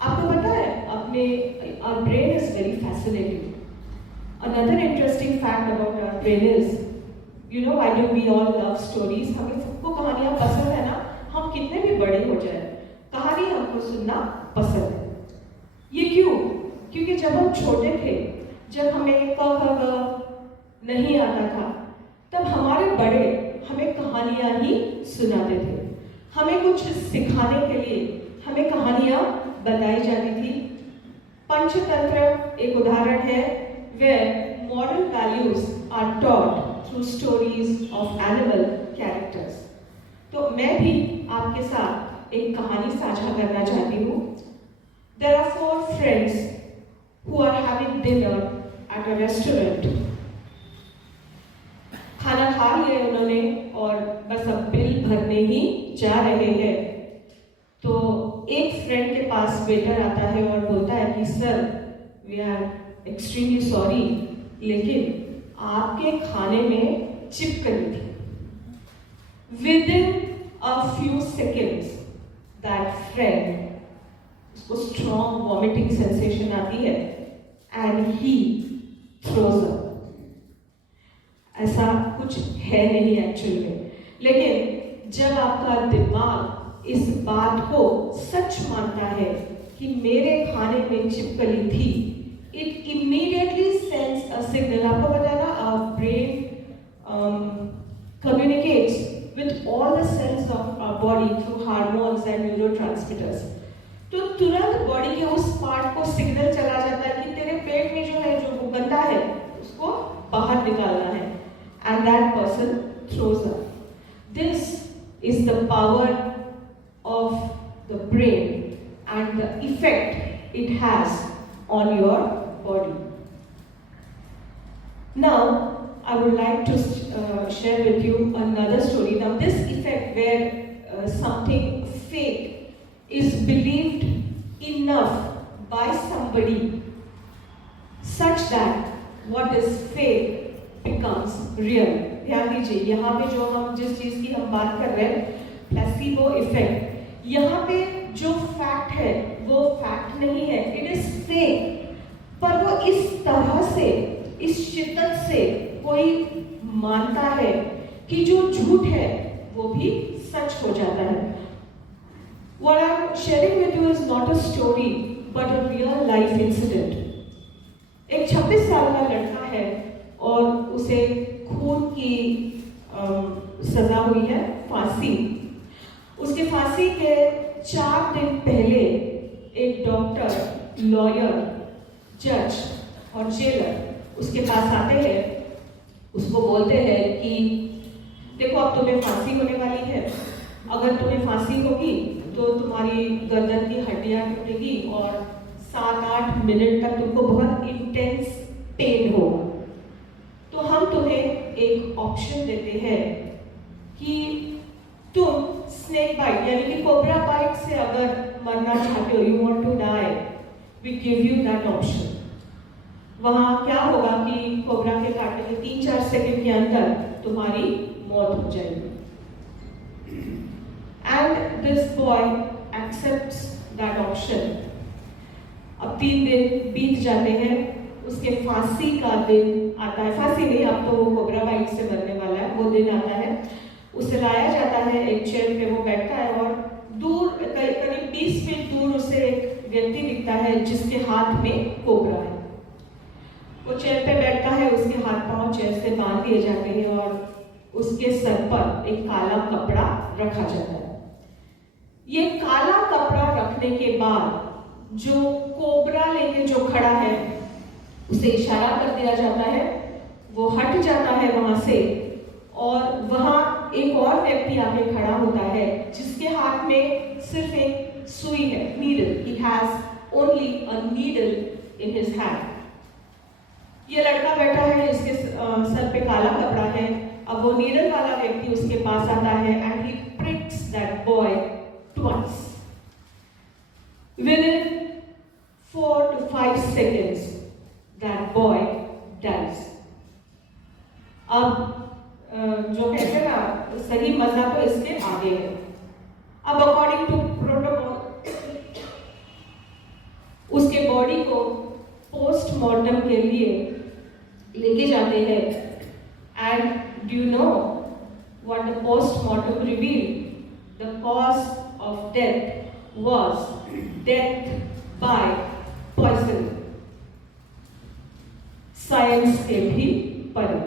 आपको पता है, अपने our brain is very fascinating. Another interesting fact about our brain is, you know, why do we all love stories? हमें सबको कहानियाँ पसंद है ना, हम कितने भी बड़े हो जाए, कहानी हमको सुनना पसंद है। ये क्यों? क्योंकि जब हम छोटे थे, जब हमें क ख ग नहीं आता था, तब हमारे बड़े हमें कहानियाँ ही सुनाते थे। हमें कुछ सिखाने के लिए हमें कहानियाँ बताई जाती थी। पंचतंत्र एक उदाहरण है, where moral values are taught through stories of animal characters. तो मैं भी आपके साथ एक कहानी साझा करना चाहती हूँ। There are 4 friends who are having dinner at a restaurant. खाना खा लिया उन्होंने और बस अब बिल भरने ही जा रहे हैं। तो एक फ्रेंड के पास वेटर आता है और बोलता है कि sir, we are extremely sorry, लेकिन आपके खाने में चिपकली थी। Within a few seconds, that friend, उसको strong vomiting sensation आती है and he throws up. ऐसा कुछ है नहीं एक्चुअल में, लेकिन जब आपका दिमाग इस बात को सच मानता है कि मेरे खाने में छिपकली थी, it immediately sends a signal. आपको पता है ना, our brain communicates with all the cells of our body through hormones and neurotransmitters. तो तुरंत बॉडी के उस पार्ट को सिग्नल चला जाता है कि तेरे पेट में जो है, जो गंदा है, उसको बाहर निकालना है, and that person throws up. This is the power of the brain and the effect it has on your body. Now, I would like to share with you another story. Now, this effect where something fake is believed enough by somebody such that what is fake becomes real. ध्यान दीजिए, यहाँ पे जो हम जिस चीज की हम बात कर रहे हैं, प्लेसिबो इफेक्ट, यहाँ पे जो फैक्ट है वो फैक्ट नहीं है, इट इज फेक, पर वो इस तरह से, इस शिद्दत से कोई मानता है कि जो झूठ है वो भी सच हो जाता है. What I'm sharing with you is not a story but a real life incident. एक 26 साल का लड़का है और उसे खून की सजा हुई है, फांसी. उसके फांसी के 4 दिन पहले एक डॉक्टर, लॉयर, जज और जेलर उसके पास आते हैं. उसको बोलते हैं कि देखो, अब तुम्हें फांसी होने वाली है, अगर तुम्हें फांसी होगी तो तुम्हारी गर्दन की हड्डियां टूटेगी और 7-8 मिनट तक तुमको बहुत इंटेंस पेन होगा. तो हम तुम्हें एक ऑप्शन देते हैं कि तुम स्नेक बाइट यानी कि कोबरा बाइट से अगर मरना चाहते हो, you want to die, we give you that option. वहां क्या होगा कि कोबरा के काटने के 3-4 सेकंड के अंदर तुम्हारी मौत हो जाएगी. And this boy accepts that option. अब 3 दिन बीत जाते हैं, उसके फांसी का दिन आता है. फांसी नहीं, अब तो वो कोबरा बाइट से मरने वाला है. वो दिन आता है, उसे लाया जाता है, एक चेयर पे वो बैठता है और दूर करीब 20 फीट दूर उसे एक व्यक्ति दिखता है जिसके हाथ में कोबरा है. वो चेयर पे बैठता है, उसके हाथ पांव चेयर से बांध दिए जाते हैं और उसके सर पर एक काला कपड़ा रखा जाता है. ये काला कपड़ा रखने के बाद जो कोबरा लेके जो खड़ा है उसे इशारा कर दिया जाता है, वो हट जाता है वहां से और वहां एक और व्यक्ति आके खड़ा होता है जिसके हाथ में सिर्फ एक सुई है, needle. He has only a needle in his hand. ये लड़का बैठा है, इसके सर पे काला कपड़ा है. अब वो नीडल वाला व्यक्ति उसके पास आता है and he prix that boy twice. Within 4 to 5 seconds, that boy dies. अब जो कहते हैं ना, सही मजा तो इसके आगे है. अब अकॉर्डिंग टू प्रोटोकॉल उसके बॉडी को पोस्टमार्टम के लिए लेके जाते हैं. And do you know what the postmortem revealed? The cause of death was death by poison. Science के भी परे,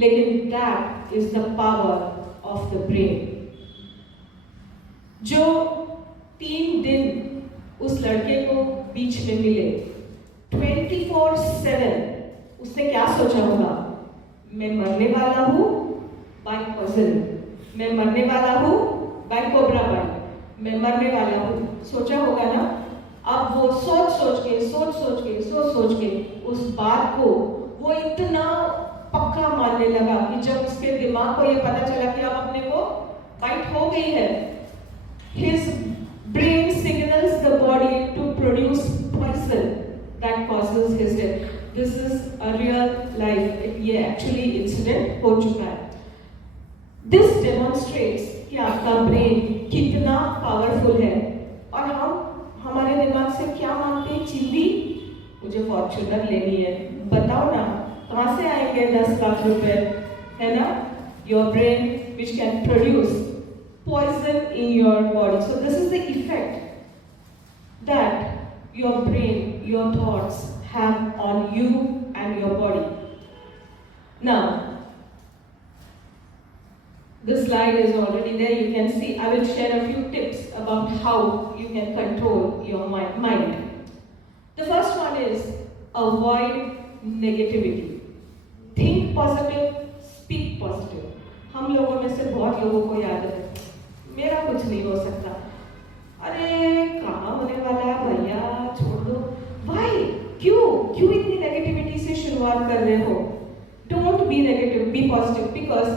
लेकिन that is the power of the brain. जो 3 दिन उस लड़के को बीच में मिले, 24/7 उसने क्या सोचा होगा? मैं मरने वाला हूँ बाय पॉइजन, मैं मरने वाला हूँ बाय कोबरा बाइट, मैं मरने वाला हूँ. सोचा होगा ना. अब वो सोच सोच के उस बात को वो इतना पक्का मानने लगा कि जब उसके दिमाग को ये पता चला कि अब अपने को बाइट हो गई है, his brain signals the body to produce poison that causes his death. This is a real life, ये actually incident हो चुका है. This demonstrates कि आपका ब्रेन कितना पावरफुल है. और हम हमारे दिमाग से क्या मांगते हैं? चिल्ली, मुझे फॉर्च्यूनर लेनी है. बताओ ना, कहाँ से आएंगे 10 लाख रुपए, है ना? Your brain which can produce poison in your body. So this is the effect that your brain, your thoughts have on you and your body. Now, the slide is already there, you can see. I will share a few tips about how you can control your mind. The first one is avoid negativity. Think positive, speak positive. हम लोगों में से बहुत लोगों को याद है, मेरा कुछ नहीं हो सकता, अरे कहाँ होने वाला है भैया, छोड़ दो। Why? क्यों इतनी नेगेटिविटी से शुरुआत कर रहे हो? Don't be negative, be positive, because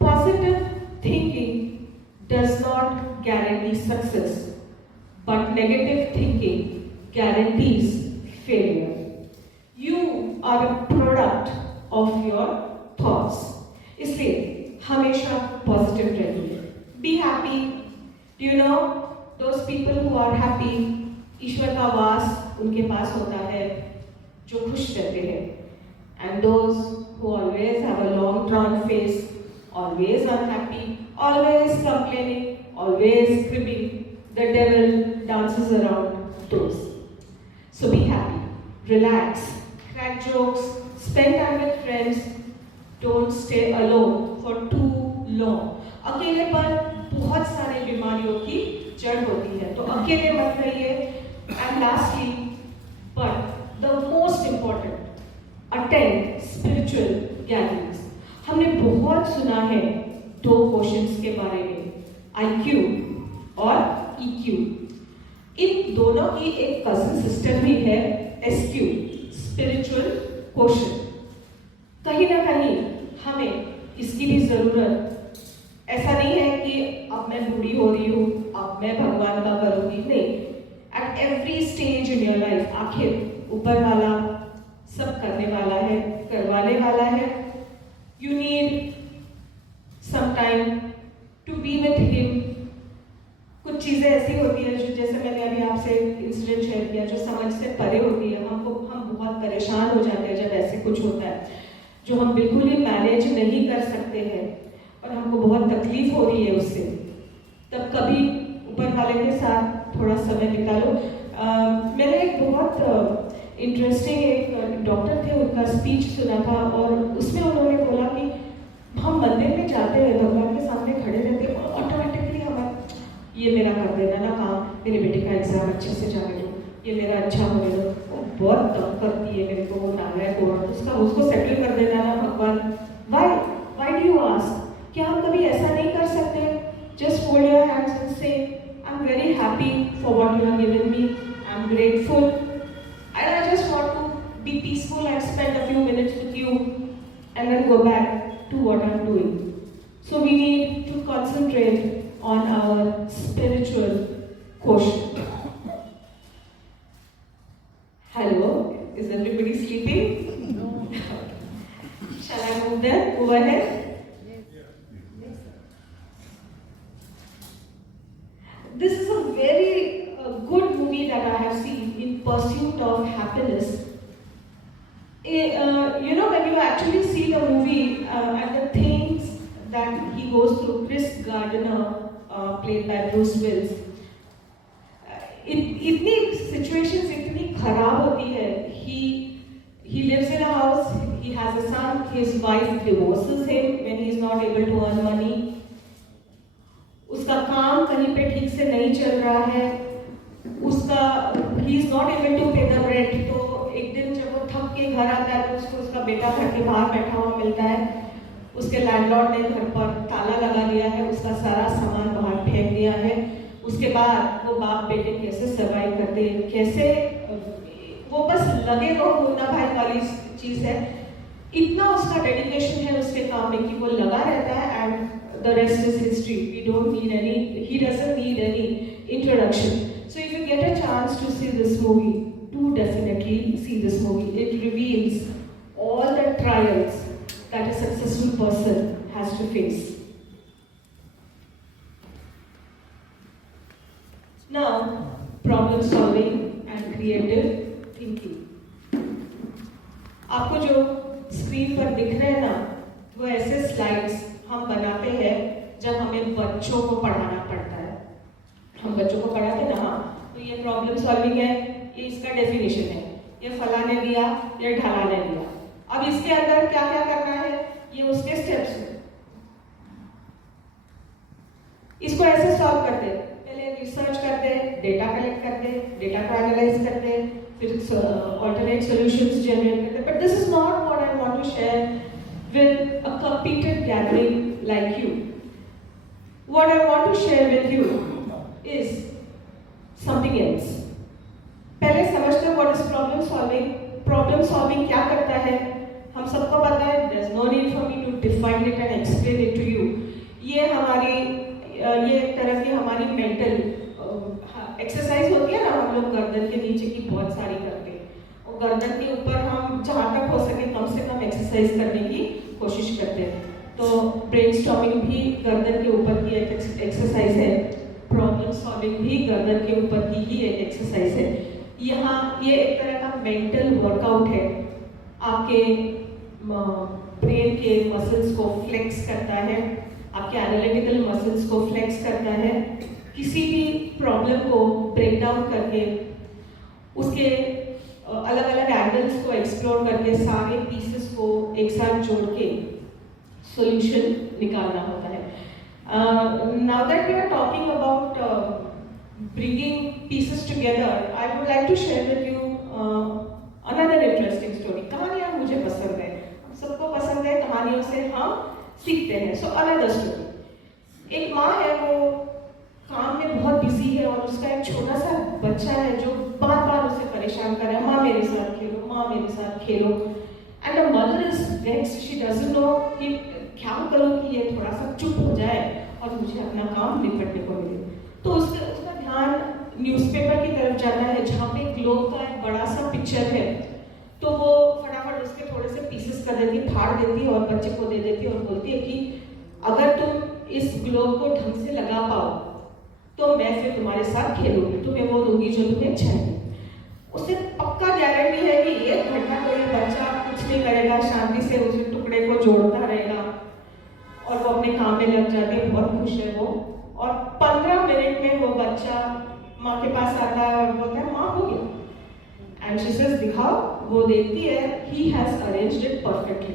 positive thinking does not guarantee success, but negative thinking guarantees failure. You are a product of your thoughts. इसलिए हमेशा positive रहिए. Be happy. Do you know those people who are happy? ईश्वर का वास उनके पास होता है जो खुश रहते हैं. And those who always have a long drawn face, always unhappy, always complaining, always cribbing, the devil dances around those. So be happy, relax, crack jokes, spend time with friends, don't stay alone for too long. अकेलेपन बहुत सारे बीमारियों की जड़ होती है, तो अकेले मत रहिए. And lastly, but the most important, attend spiritual gatherings. हमने बहुत सुना है दो क्वेश्चंस के बारे में, IQ और EQ. इन दोनों की एक कजिन सिस्टर भी है, SQ, स्पिरिचुअल क्वेश्चन. कहीं ना कहीं हमें इसकी भी जरूरत. ऐसा नहीं है कि अब मैं बूढ़ी हो रही हूँ, अब मैं भगवान का करूँगी, नहीं. At every stage in your life, आखिर ऊपर वाला सब करने वाला है, करवाने वाला है. You need some time to be with him. कुछ चीज़ें ऐसी होती है जो, जैसे मैंने अभी आपसे इंसिडेंट शेयर किया, जो समझ से परे होती है. हम बहुत परेशान हो जाते हैं जब ऐसे कुछ होता है जो हम बिल्कुल ही मैनेज नहीं कर सकते हैं और हमको बहुत तकलीफ हो रही है उससे. तब कभी ऊपर वाले के साथ थोड़ा समय निकालो. मैंने एक बहुत इंटरेस्टिंग एक डॉक्टर थे, उनका स्पीच सुना था और उसमें उन्होंने बोला कि हम मंदिर में जाते हैं, भगवान के सामने खड़े रहते हैं और ऑटोमेटिकली हमें ये मेरा कर देना ना काम, मेरे बेटे का एग्जाम अच्छे से जाने दो, ये मेरा अच्छा होने दो. वो बहुत तंग करती है मेरे को, वो नालायक और उसको सेटल कर देना ना भगवान. Why do you ask? क्या हम कभी ऐसा नहीं कर सकते? Just fold your hands and say, I am very happy for what you have given me, I am grateful, and I just want to be peaceful and spend a few minutes with you and then go back to what I'm doing. So we need to concentrate on our spiritual quotient. Hello, is everybody sleeping? No. Shall I move there? Move ahead? This is a very good movie that I have seen, In Pursuit of Happiness. You know, when you actually see the movie and the things that he goes through, Chris Gardner, played by Bruce Willis, इतनी situations इतनी खराब होती है. He lives in a house, he has a son, his wife divorces him when he is not able to earn money. उसका काम कहीं पे ठीक से नहीं चल रहा है, उसका ही is not able to pay the rent. तो एक दिन जब वो थक के घर आता है तो उसको उसका बेटा घर के बाहर बैठा हुआ मिलता है. उसके लैंडलॉर्ड ने घर पर ताला लगा दिया है, उसका सारा सामान बाहर फेंक दिया है. उसके बाद वो बाप बेटे कैसे सर्वाइव करते हैं, कैसे वो बस लगे रहो मुन्ना भाई वाली चीज़ है. इतना उसका डेडिकेशन है उसके काम में कि वो लगा रहता है. And the rest is history. We don't need any, he doesn't need any introduction. So if you get a chance to see this movie, do definitely see this movie. It reveals all the trials that a successful person has to face. Now, problem solving and creative thinking. आपको जो screen पर दिख रहे हैं ना, वो ऐसे slides हम बनाते हैं जब हमें बच्चों को पढ़ाना पड़ता है. हम बच्चों को पढ़ाते हैं ना, हाँ, तो तो ये प्रॉब्लम सॉल्विंग है, ये इसका डेफिनेशन है, ये फलाने दिया, ये ढलाने दिया। अब इसके अंदर क्या क्या करना है, ये उसके स्टेप्स हैं। इसको ऐसे सॉल्व करते हैं, पहले रिसर्च करते हैं, डेटा कलेक्ट करते हैं, डेटा को एनालाइज करते हैं, फिर ऑल्टरनेट सॉल्यूशंस जनरेट करते हैं। But this is not what I want to share with a completed gathering like you. What I want to share with you is something else. पहले समझते हैं what is problem solving. Problem solving क्या करता है, हम सबको पता है। There is no need for me to define it and explain it to you. ये एक तरह की हमारी मेंटल एक्सरसाइज होती है ना, हम लोग गर्दन के नीचे की बहुत सारी करते हैं और गर्दन के ऊपर हम जहाँ तक हो सके कम से कम एक्सरसाइज करने की कोशिश करते हैं। तो ब्रेनस्टॉर्मिंग भी गर्दन के ऊपर की एक एक्सरसाइज है, प्रॉब्लम सॉल्विंग भी गर्दन के ऊपर की ही एक एक्सरसाइज है। यहाँ ये एक तरह का मेंटल वर्कआउट है, आपके ब्रेन के मसल्स को फ्लेक्स करता है, आपके एनालिटिकल मसल्स को फ्लेक्स करता है। किसी भी प्रॉब्लम को ब्रेक डाउन करके उसके अलग अलग एंगल्स को एक्सप्लोर करके सारे पीसेस को एक साथ जोड़ के सॉल्यूशन निकालना होता है। Now that we are talking about bringing pieces together, I would like to share with you another interesting story. कहानियाँ मुझे पसंद है, सबको पसंद है, कहानियों से हम सीखते हैं। So another story. एक माँ है, वो काम में बहुत बिजी है और उसका एक छोटा सा बच्चा है जो बार बार उसे परेशान कर रहा है, माँ मेरे साथ खेलो, माँ मेरे साथ खेलो। And the mother is vexed, she doesn't know कि क्या करूँ कि ये थोड़ा सा चुप हो जाए और मुझे अपना काम निपटने को मिले। तो उसका ध्यान न्यूज़पेपर की तरफ जाता है जहाँ पे ग्लोब का एक बड़ा सा पिक्चर है। तो वो फटाफट उसके थोड़े से पीसेस कर देती, फाड़ देती और बच्चे को दे देती और बोलती है कि अगर तुम इस ग्लोब को ढंग से लगा पाओ तो मैं फिर तुम्हारे साथ खेलूंगी, तुम्हें वो दूंगी जो तुम्हें चाहिए। उसे पक्का गारंटी है कि 1 घंटा तो ये बच्चा कुछ नहीं करेगा, शांति से उस टुकड़े को जोड़ता रहेगा और वो अपने काम में लग जाती है, बहुत खुश है वो। और 15 मिनट में वो बच्चा माँ के पास आता है और बोलता है माँ हो गया। एंड शी सेज दिखाओ, वो देखती है he has arranged it perfectly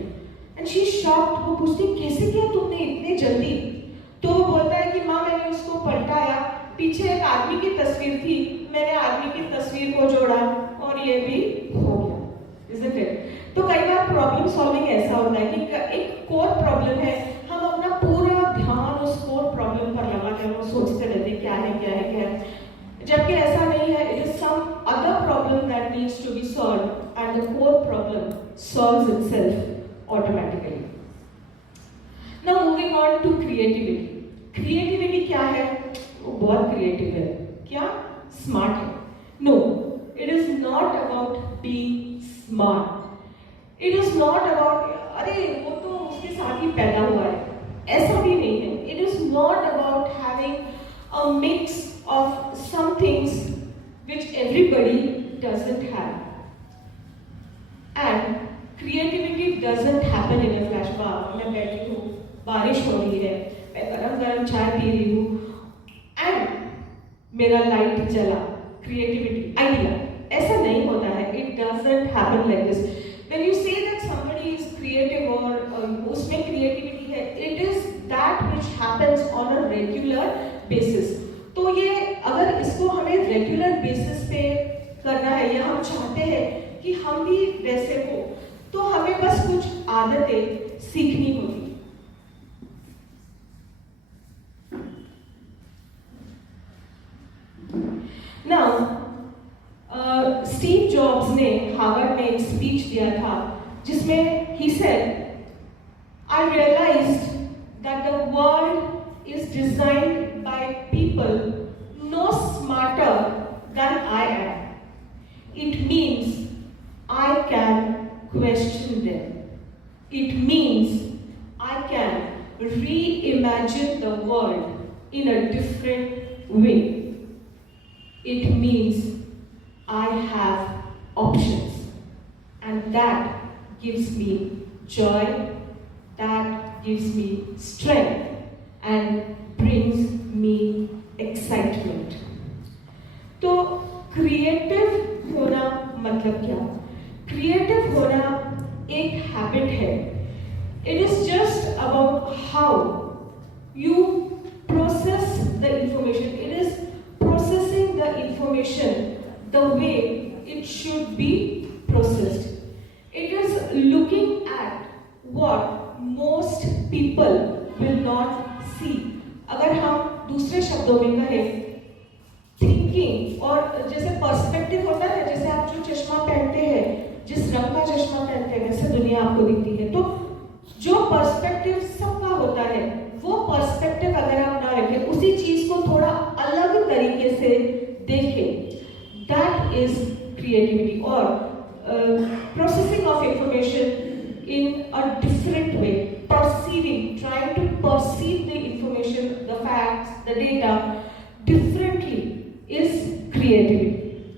and she shocked. वो पूछती कैसे किया तुमने इतने जल्दी? तो वो बोलता है कि माँ मैंने उसको पलटाया, पीछे एक आदमी की तस्वीर थी, मैंने आदमी की तस्वीर को जोड़ा और ये भी हो गया। Isn't it? तो कई बार प्रॉब्लम सॉल्विंग ऐसा होता है कि एक कोर प्रॉब्लम है, हम अपना पूरा ध्यान उस कोर प्रॉब्लम पर लगाते हैं और सोचते रहते हैं क्या है क्या है क्या है, जबकि ऐसा नहीं है। It is some other problem that needs to be solved and the core problem solves itself automatically. Now moving on to creativity. Creativity क्या है? वो बहुत क्रिएटिव है। क्या? स्मार्ट है? No, it is not about being smart. It is not about अरे वो तो उसके साथ ही पैदा हुआ है, ऐसा भी नहीं है। It is not about having a mix of some things which everybody doesn't have. And creativity doesn't happen in a flash. मैं बैठी हूँ, बारिश हो रही है, मैं गरम गरम चाय पी रही हूँ एंड मेरा लाइट जला, क्रिएटिविटी आइडिया, ऐसा नहीं होता है। It doesn't happen like this. When you say that somebody is creative और उसमें creativity है, it is that which happens on a regular basis. तो ये अगर इसको हमें रेगुलर बेसिस पे करना है या हम चाहते हैं कि हम भी वैसे हो, तो हमें बस कुछ आदतें सीखनी होगी। नाउ स्टीव जॉब्स ने हार्वर्ड में एक स्पीच दिया था जिसमें he said, I realised that the world is designed by people no smarter than I am. It means I can question them. It means I can reimagine the world in a different way. It means I have options, and that gives me joy, that gives me strength and brings me excitement. तो creative होना एक habit है. It is just about how you process the information. It is processing the information the way it should be processed. It is looking at what most people will not see. अगर हम दूसरे शब्दों में कहें, thinking और जैसे perspective होता है, जैसे आप जो चश्मा पहनते हैं, जिस रंग का चश्मा पहनते हैं वैसे दुनिया आपको दिखती है. तो जो पर्सपेक्टिव सबका होता है, वो पर्सपेक्टिव अगर आप ना रखें, उसी चीज को थोड़ा अलग तरीके से देखें, that is creativity or processing of information in a different way, trying to perceive the information, the facts, the data differently is creativity.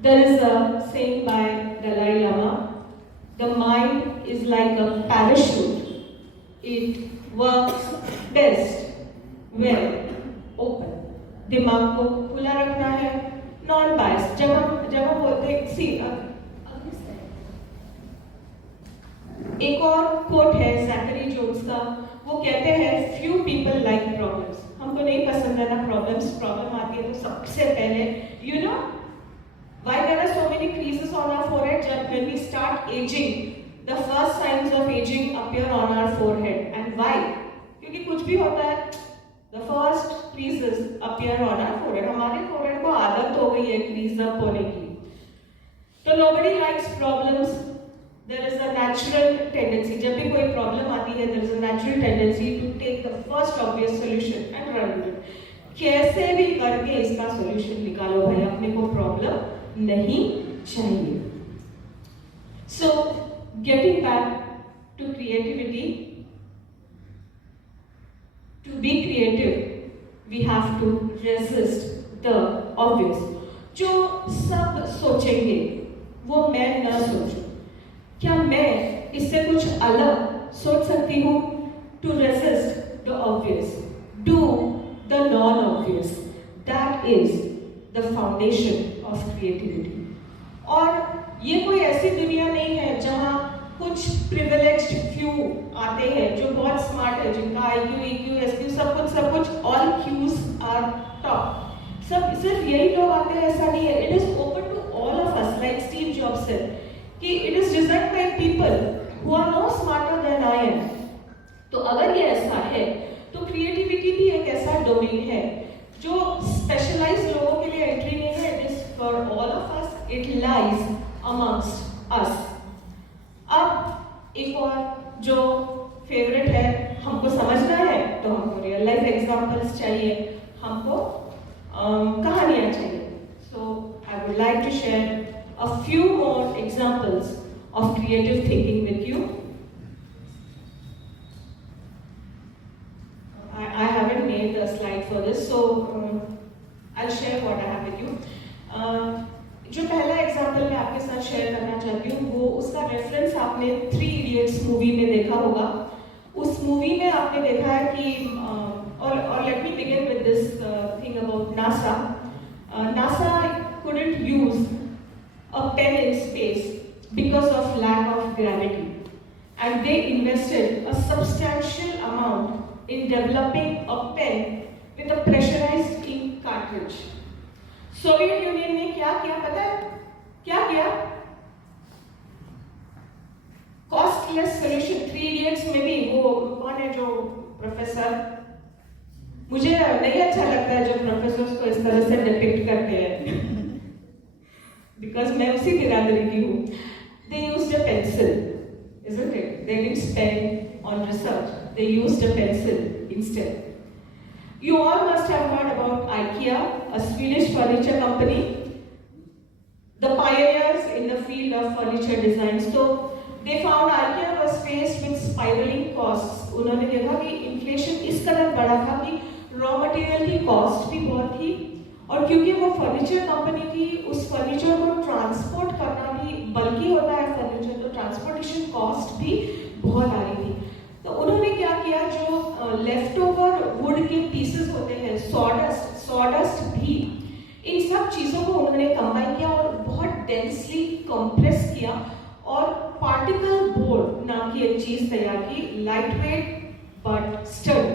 There is a saying by Dalai Lama, the mind is like a parachute. It works best when open. दिमाग को खुला रखना है, non बायस. जब हम बोलते हैं, एक और कोट है ज़ैकरी जोन्स का. वो कहते हैं फ्यू पीपल लाइक प्रॉब्लम्स. हमको नहीं पसंद है ना प्रॉब्लम्स. प्रॉब्लम आती है तो सबसे पहले you know why there are so many creases on our forehead. जब when we start ageing, the first signs of ageing appear on our forehead. And why? क्योंकि कुछ भी होता है, the first creases appear on our forehead. हमारे forehead को आदत हो गई है crease up होने की. तो nobody likes problems. There is a natural tendency. जब भी कोई problem आती है, there is a natural tendency to take the first obvious solution and run with it. कैसे भी करके इसका solution निकालो भाई, अपने को problem नहीं चाहिए. So getting back to creativity. To be creative, we have to resist the obvious. जो सब सोचेंगे वो मैं न सोचूं. क्या मैं इससे कुछ अलग सोच सकती हूँ? To resist the obvious, do the non-obvious. That is the foundation of creativity. और ये कोई ऐसी दुनिया नहीं है जहाँ कुछ privileged few आते हैं जो बहुत स्मार्ट है, जिनका IQ, EQ, SQ सब कुछ all Qs are top. सब सिर्फ यही लोग आते हैं, ऐसा नहीं है. It is open to all of us, like Steve Jobs said, कि it is designed by people who are no smarter than I am. तो अगर ये ऐसा है, तो creativity भी एक ऐसा डोमेन है जो स्पेशलाइज्ड लोगों के लिए एंट्री नहीं है. It is for all of us. It lies amongst us. अब एक और जो फेवरेट है, हमको समझना है तो हमको रियल लाइफ एग्जांपल्स चाहिए, हमको कहानियां चाहिए. So I would like to share a few more examples of creative thinking with you. I haven't made a slide for this, so I'll share what I have with you. जो पहला example मैं आपके साथ share करना चाहती हूँ, वो उसका रेफरेंस आपने 3 इडियट्स मूवी में देखा होगा. उस मूवी में आपने देखा है कि और let me begin with this thing about NASA. NASA couldn't use a pen in space because of lack of gravity, and they invested a substantial amount in developing a pen with a pressurized ink cartridge. Soviet union ने क्या किया पता है? क्या किया? Costless solution. 3 idiots में भी वो कौन है जो प्रोफेसर, मुझे नहीं अच्छा लगता है जब प्रोफेसर्स को इस तरह से डिपिक्ट करते हैं, बिकॉज मैं उसी बिरादरी की हूँ. They used a pencil, isn't it? They didn't spend on research. They used a pencil instead. You all must have heard about IKEA, a Swedish furniture company, the pioneers in the field of furniture design. So they found IKEA was faced with spiraling costs. उन्होंने देखा कि inflation इस कदर बढ़ा था कि raw material की cost भी बहुत थी, और क्योंकि वो फर्नीचर कंपनी थी, उस फर्नीचर को ट्रांसपोर्ट करना भी बल्कि होता है फर्नीचर, तो ट्रांसपोर्टेशन कॉस्ट भी बहुत आ रही थी. तो उन्होंने क्या किया, जो लेफ्ट ओवर वुड के पीसेस होते हैं, सॉडस्ट भी, इन सब चीज़ों को उन्होंने कंबाइन किया और बहुत डेंसली कंप्रेस किया और पार्टिकल बोर्ड नाम की एक चीज तैयार की, लाइट वेट बट स्टर्डी,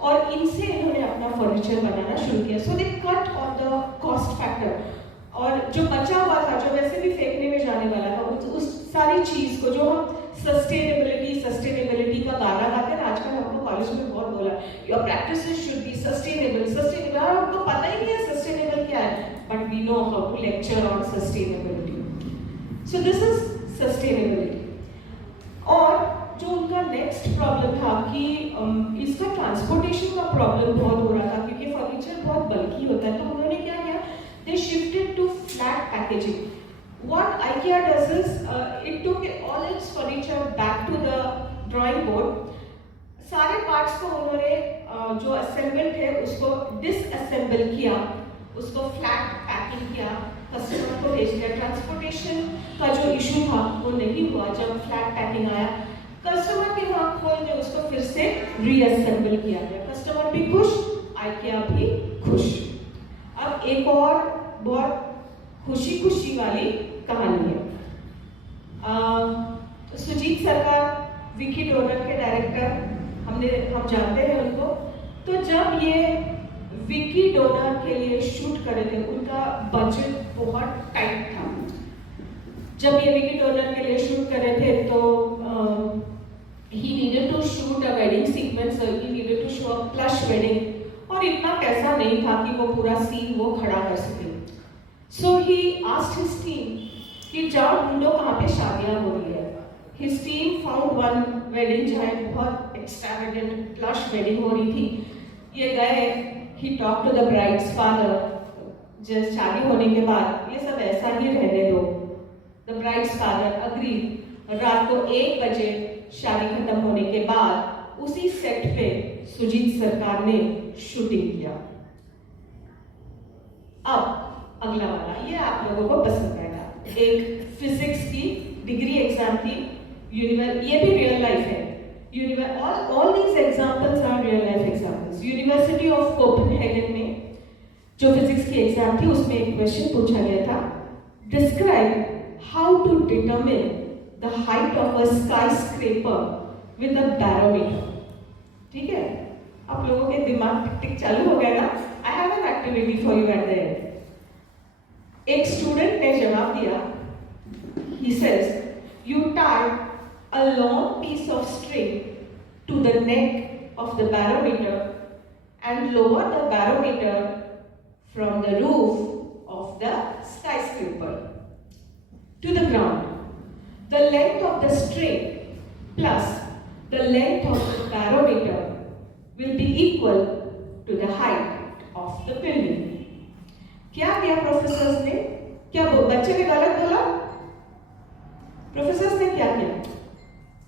और इनसे इन्होंने अपना फर्नीचर बनाना शुरू किया. So they cut on the cost factor, और जो बचा हुआ था, जो वैसे भी फेंकने में जाने वाला था, उस सारी चीज को, जो हम सस्टेनेबिलिटी का गाना गाते हैं, आजकल हमको कॉलेज में बहुत बोला, your practices should be sustainable. हमको पता ही नहीं है सस्टेनेबल क्या है, but we know how to lecture on sustainability. So this is sustainability. और जो उनका नेक्स्ट प्रॉब्लम था कि इसका ट्रांसपोर्टेशन का प्रॉब्लम बहुत हो रहा था, क्योंकि फर्नीचर बहुत बल्की होता है. तो उन्होंने क्या किया, they shifted to flat packaging. What IKEA does is it took all its furniture back to the drawing board. सारे पार्ट्स को उन्होंने जो असेंबल थे उसको डिसअसेंबल किया, उसको फ्लैट पैकिंग किया, कस्टमर को भेज दिया. ट्रांसपोर्टेशन का जो इशू था वो नहीं हुआ जब फ्लैट पैकिंग आया. कस्टमर के वहाँ खोल के उसको फिर से रीअसेंबल किया गया. कस्टमर भी खुश, IKEA भी खुश. अब एक और बहुत खुशी वाली कहानी है. सुजीत सरकार, विकी डोनर के डायरेक्टर, हम जानते हैं उनको. तो जब ये विकी डोनर के लिए शूट कर रहे थे, उनका बजट बहुत टाइट था. जब ये विकी डोनर के लिए शूट कर रहे थे तो he needed to shoot a wedding sequence, he needed to show a plush wedding, और इतना पैसा नहीं था कि वो पूरा सीन वो खड़ा कर सके. So he asked his team कि जाओ ढूंढो कहाँ पे शादियाँ हो रही है. His team found one wedding जहाँ बहुत extravagant plush wedding हो रही थी. ये गए, he talked to the bride's father. जब शादी होने के बाद ये सब ऐसा ही रहने दो. The bride's father agreed. रात को 1 बजे शादी खत्म होने के बाद उसी सेट पे सुजीत सरकार ने शूटिंग किया. अब अगला वाला, ये आप लोगों को पसंद आएगा. एक फिजिक्स की डिग्री एग्जाम थी, ये भी रियल लाइफ है. All these examples are real life examples. University of Copenhagen में जो फिजिक्स की एग्जाम थी, उसमें एक क्वेश्चन पूछा गया था, describe how to determine the height of a skyscraper with a barometer. ठीक है, आप लोगों के दिमाग टिक चालू हो गया ना. I have an activity for you at the end. एक स्टूडेंट ने जवाब दिया, he says, you tie a long piece of string to the neck of the barometer and lower the barometer from the roof of the skyscraper to the ground. The length of the string plus the length of the barometer will be equal to the height of the building. क्या किया professors ने? क्या बच्चे ने गलत बोला? Professors ने क्या किया?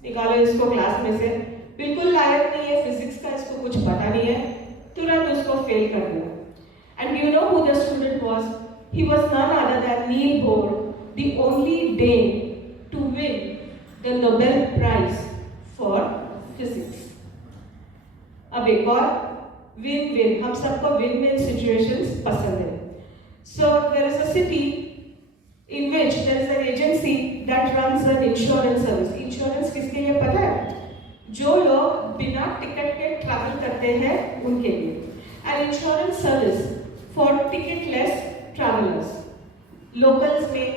निकालो इसको क्लास में से, बिल्कुल लायक नहीं है फिजिक्स का, इसको कुछ पता नहीं है, तुरंत उसको फेल कर दिया. And you know who the student was? He was none other than Niels Bohr, the only Dane to win the Nobel prize for physics. अब एक और विन विन, हम सबको विन विन सिचुएशंस पसंद है. So there is a city in which there is an agency that runs an insurance service. Insurance किसके लिए पता है? जो लोग बिना टिकट के ट्रैवल करते हैं उनके लिए. An insurance service for ticketless travelers. Locals में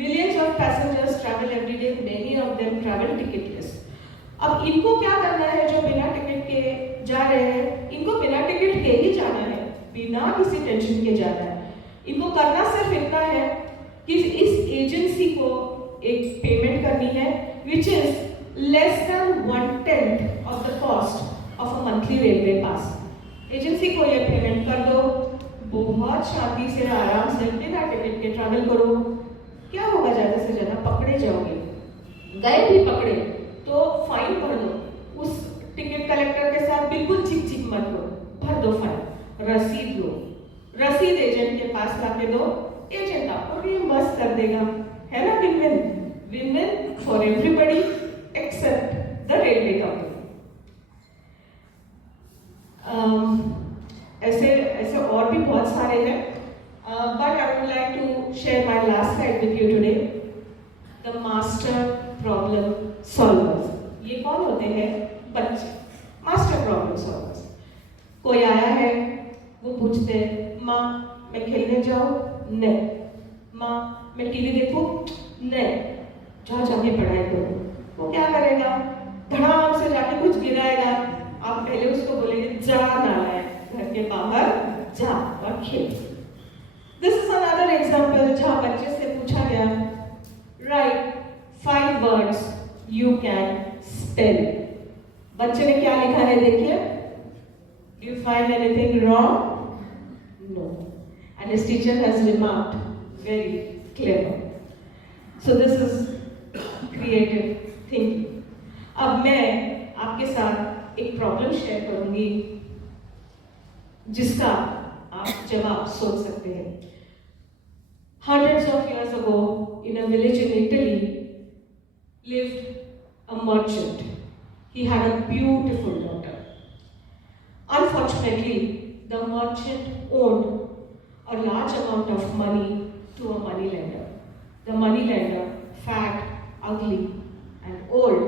millions of passengers travel every day. Many of them travel ticketless. अब इनको क्या करना है जो बिना टिकट के जा रहे हैं? इनको बिना टिकट के ही जाना है, बिना किसी टेंशन के जाना है. इनको करना सिर्फ इतना है कि इस एजेंसी को एक पेमेंट करनी है which is less than 1/10 of the cost of a monthly railway pass. Agency को ये पेमेंट कर दो, बहुत शांति से आराम से बिना टिकट के ट्रैवल करो. क्या होगा? ज्यादा से ज्यादा पकड़े जाओगे. गए भी पकड़े तो फाइन भर दो. उस टिकट कलेक्टर के साथ बिल्कुल चिक चिक मत करो, भर दो फाइन. रसीद लो, रसीद एजेंट के पास लाके दो, एजेंट आपको रिइंबर्स कर देगा. है ना? Win win, win win for everybody except the railway company. ऐसे और भी बहुत सारे हैं, but I would like to share my last slide with you the master problem solvers. ये कौन होते हैं? बच्चे, मास्टर प्रॉब्लम सॉल्वर्स। कोई आया है, वो पूछते हैं, माँ मैं खेलने जाऊँ? नहीं। माँ मैं टीवी देखूँ? नहीं। जाके पढ़ाई करो। वो क्या करेगा? धड़ाम से जाके कुछ गिराएगा। आप पहले उसको बोलेंगे जा नालायक, घर के बाहर जा और खेल। दिस इज अनदर एग्जाम्पल जहाँ बच्चे से पूछा गया, right 5 words you can spell। बच्चे ने क्या लिखा है देखिए। Do you find anything wrong? No. And his teacher has remarked, very clever. So this is creative thinking. अब मैं आपके साथ एक प्रॉब्लम शेयर करूंगी जिसका आप जवाब सोच सकते हैं। Hundreds of years ago, in a village in Italy, lived a merchant. He had a beautiful daughter. Unfortunately, the merchant owed a large amount of money to a moneylender. The moneylender, fat, ugly, and old,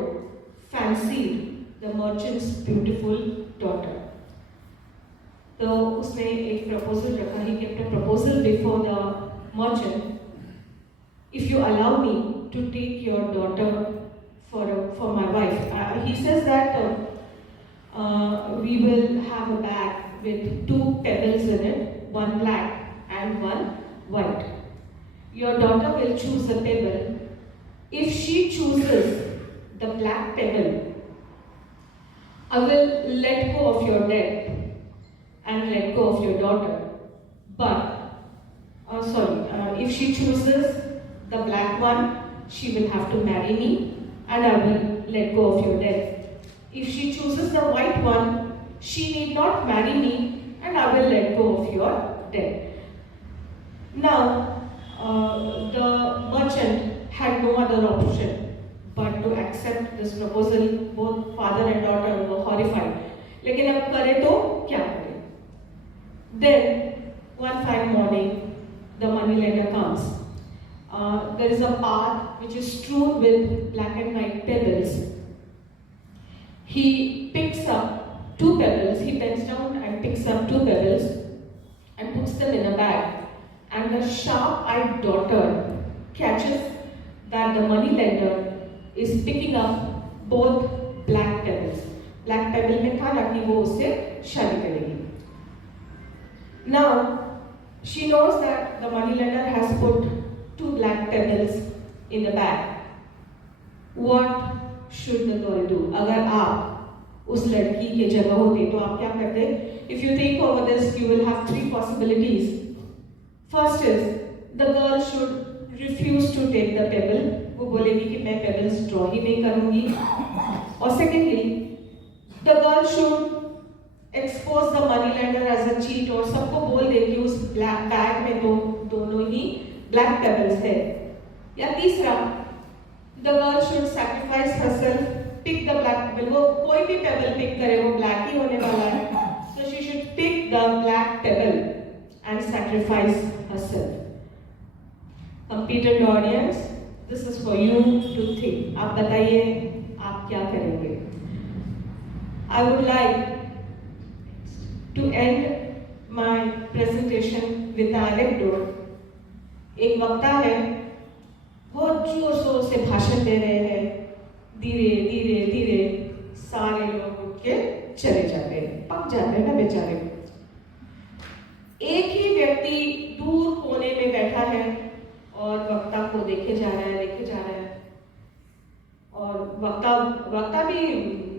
fancied the merchant's beautiful daughter. तो उसने एक proposal रखा। He kept a proposal before the merchant. If you allow me to take your daughter for my wife, he says that we will have a bag with 2 pebbles in it, one black and one white. Your daughter will choose a pebble. If she chooses the black pebble, I will let go of your debt and let go of your daughter. But if she chooses the black one, she will have to marry me and I will let go of your debt. If she chooses the white one, she need not marry me and I will let go of your debt. Now, the merchant had no other option but to accept this proposal. Both father and daughter were horrified. लेकिन अब करे तो क्या करे? Then, one fine morning, the moneylender comes. There is a path which is strewn with black and white pebbles. He picks up 2 pebbles, he bends down and picks up 2 pebbles and puts them in a bag. And the sharp-eyed daughter catches that the moneylender is picking up both black pebbles. Black pebble में था ताकि वो उससे शादी करेगी. Now, she knows that the moneylender has put 2 black pebbles in the bag. What should the girl do? अगर आप उस लड़की के जगह होते तो आप क्या करते? If you think over this, you will have 3 possibilities. First is, the girl should refuse to take the pebble. वो बोलेगी कि मैं pebbles draw ही नहीं करूँगी. और secondly, the girl should expose the moneylender as a cheat और सबको बोल दे कि उस black bag में तो दोनों ही black pebbles है. या तीसरा, the girl should sacrifice herself, pick the black pebble. वो कोई भी pebble pick करे वो black ही होने वाला है. So she should pick the black pebble and sacrifice herself. Competent audience, this is for you to think. आप बताइए आप क्या करेंगे? I would like to end my presentation with an anecdote. एक वक्ता है, बहुत जोर शोर से भाषण दे रहे हैं, धीरे धीरे धीरे सारे लोग उठ के चले जाते हैं, पक जाते हैं ना बेचारे। एक ही व्यक्ति दूर कोने में बैठा है और वक्ता को देखे जा रहा है, देखे जा रहा है। और वक्ता भी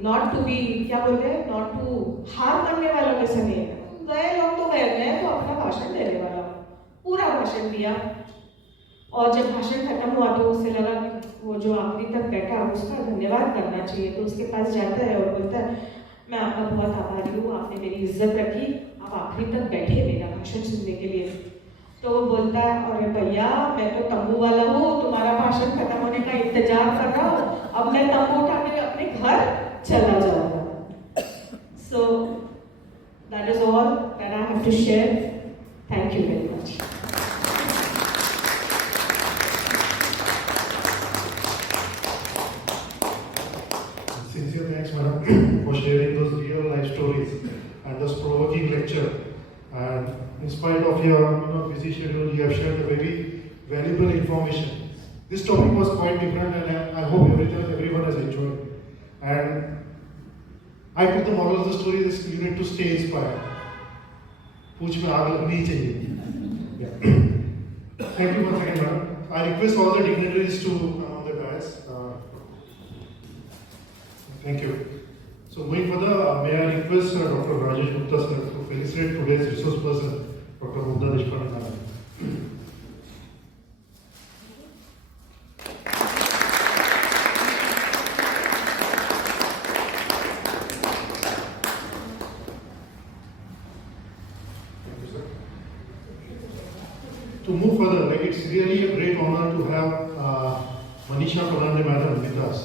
नॉट टू बी, क्या बोलते हैं, नॉट टू हार मानने वालों में से नहीं है। गए लोग तो गए, मैं तो अपना भाषण देने वाला हूँ। पूरा भाषण दिया और जब भाषण खत्म हुआ तो उसे लगा कि वो जो आखिरी तक बैठा उसका धन्यवाद करना चाहिए। तो उसके पास जाता है और बोलता है, मैं आपका बहुत आभारी हूँ, आपने मेरी इज्जत रखी, आप आखिरी तक बैठे मेरा भाषण सुनने के लिए। तो वो बोलता है, अरे भैया मैं तो तंबू वाला हूँ, तुम्हारा भाषण खत्म होने का इंतजार कर रहा हूँ, अब मैं तंबू उठा के अपने घर चला जाऊंगा। So that is all that I have to share. Thank you very much. sincere thanks, madam, for sharing those real life stories and those provoking lecture. And in spite of your busy schedule, you have shared a very valuable information. This topic was quite different, and I hope everyone has enjoyed. And I took the moral of the story: this you need to stay inspired. पूछ में आग लगनी ही चाहिए. Thank you once again, madam. I request all the dignitaries to come on the dais. Thank you. So moving further, may I request Dr. Rajesh Gupta sir to felicitate today's resource person, Dr. Mugdha Deshpande madam. To move further, like it's really a great honor to have Manisha Palande madam with us.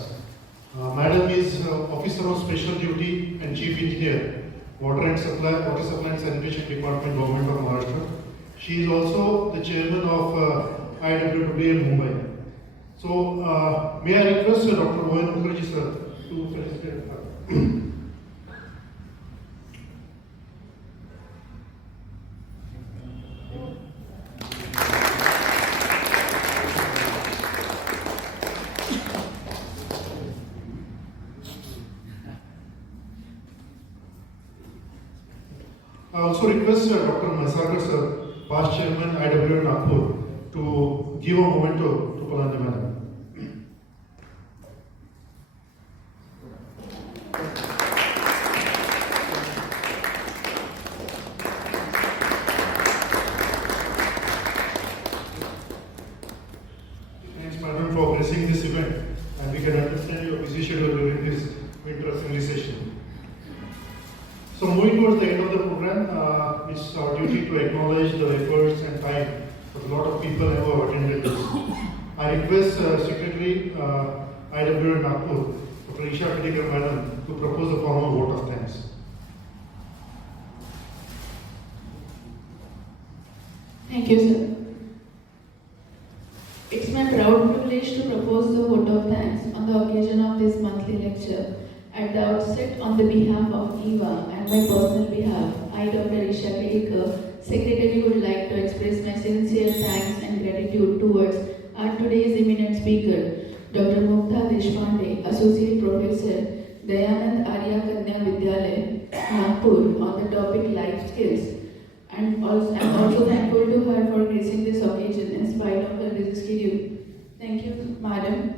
Madam is officer on special duty and chief engineer, water supply and sanitation department, government of Maharashtra. She is also the chairman of IWWA Mumbai. So may I request Dr. Mohan Mukherjee sir to felicitate her. I also request Dr. Masakar sir, past chairman IWA Nagpur, to give a memento to Palande madam. Thanks madam for gracing this event, and we can understand your busy schedule during this winter assembly session. So moving towards the end of the program, it's our duty to acknowledge the efforts and time of a lot of people who have attended this. I request Secretary IWA Nagpur, Dr. Isha Khadikar madam, to propose a formal vote of thanks. Thank you, sir. It's my proud privilege to propose the vote of thanks on the occasion of this monthly lecture. At the outset, on the behalf of EVA and my personal behalf, I, Dr. Isha Khadikar, Secretary, would like to express my sincere thanks and gratitude towards our today's eminent speaker, Dr. Mugdha Deshpande, Associate Professor, Dayanand Arya Kanya Vidyalaya, Nagpur, on the topic life skills. And I'm also thankful to her for gracing this occasion in spite of her busy schedule. Thank you, madam.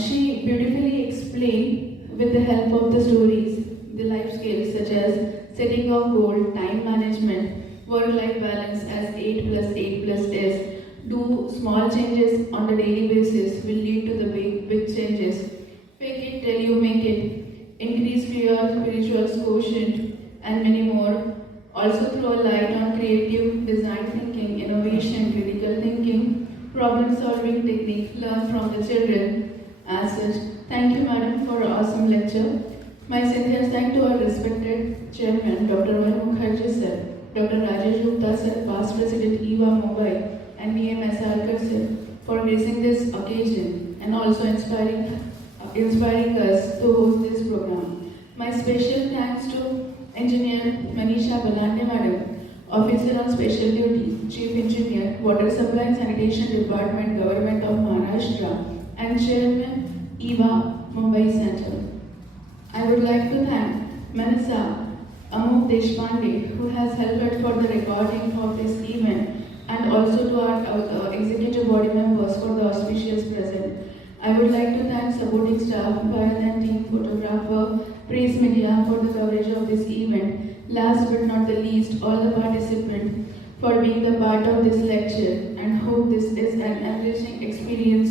She beautifully explained, with the help of the stories, the life skills such as setting of goal, time management, work-life balance as 8+8+S. Do small changes on a daily basis will lead to the big changes. Fake it till you make it. Increase your spiritual quotient and many more. Also throw a light on creative design thinking, innovation, critical thinking, problem-solving technique learned from the children. As such, thank you, madam, for an awesome lecture. My sincere thanks to our respected chairman, Dr. Mohan Mukherjee sir, Dr. Rajesh Gupta sir, past president EVA Mumbai, and B.M. Masarkar sir, for gracing this occasion and also inspiring us to host this program. My special thanks to Engineer Manisha Palande madam, Officer on Special Duty, Chief Engineer, Water Supply and Sanitation Department, Government of Maharashtra, and Chairman EVA Mumbai Center. I would like to thank Manasa Amuk Deshpande, who has helped for the recording of this event, and also to our executive body members for the auspicious present. I would like to thank supporting staff, parent and team, photographer, press media for the coverage of this event. Last but not the least, all the participants for being the part of this lecture, and hope this is an enriching experience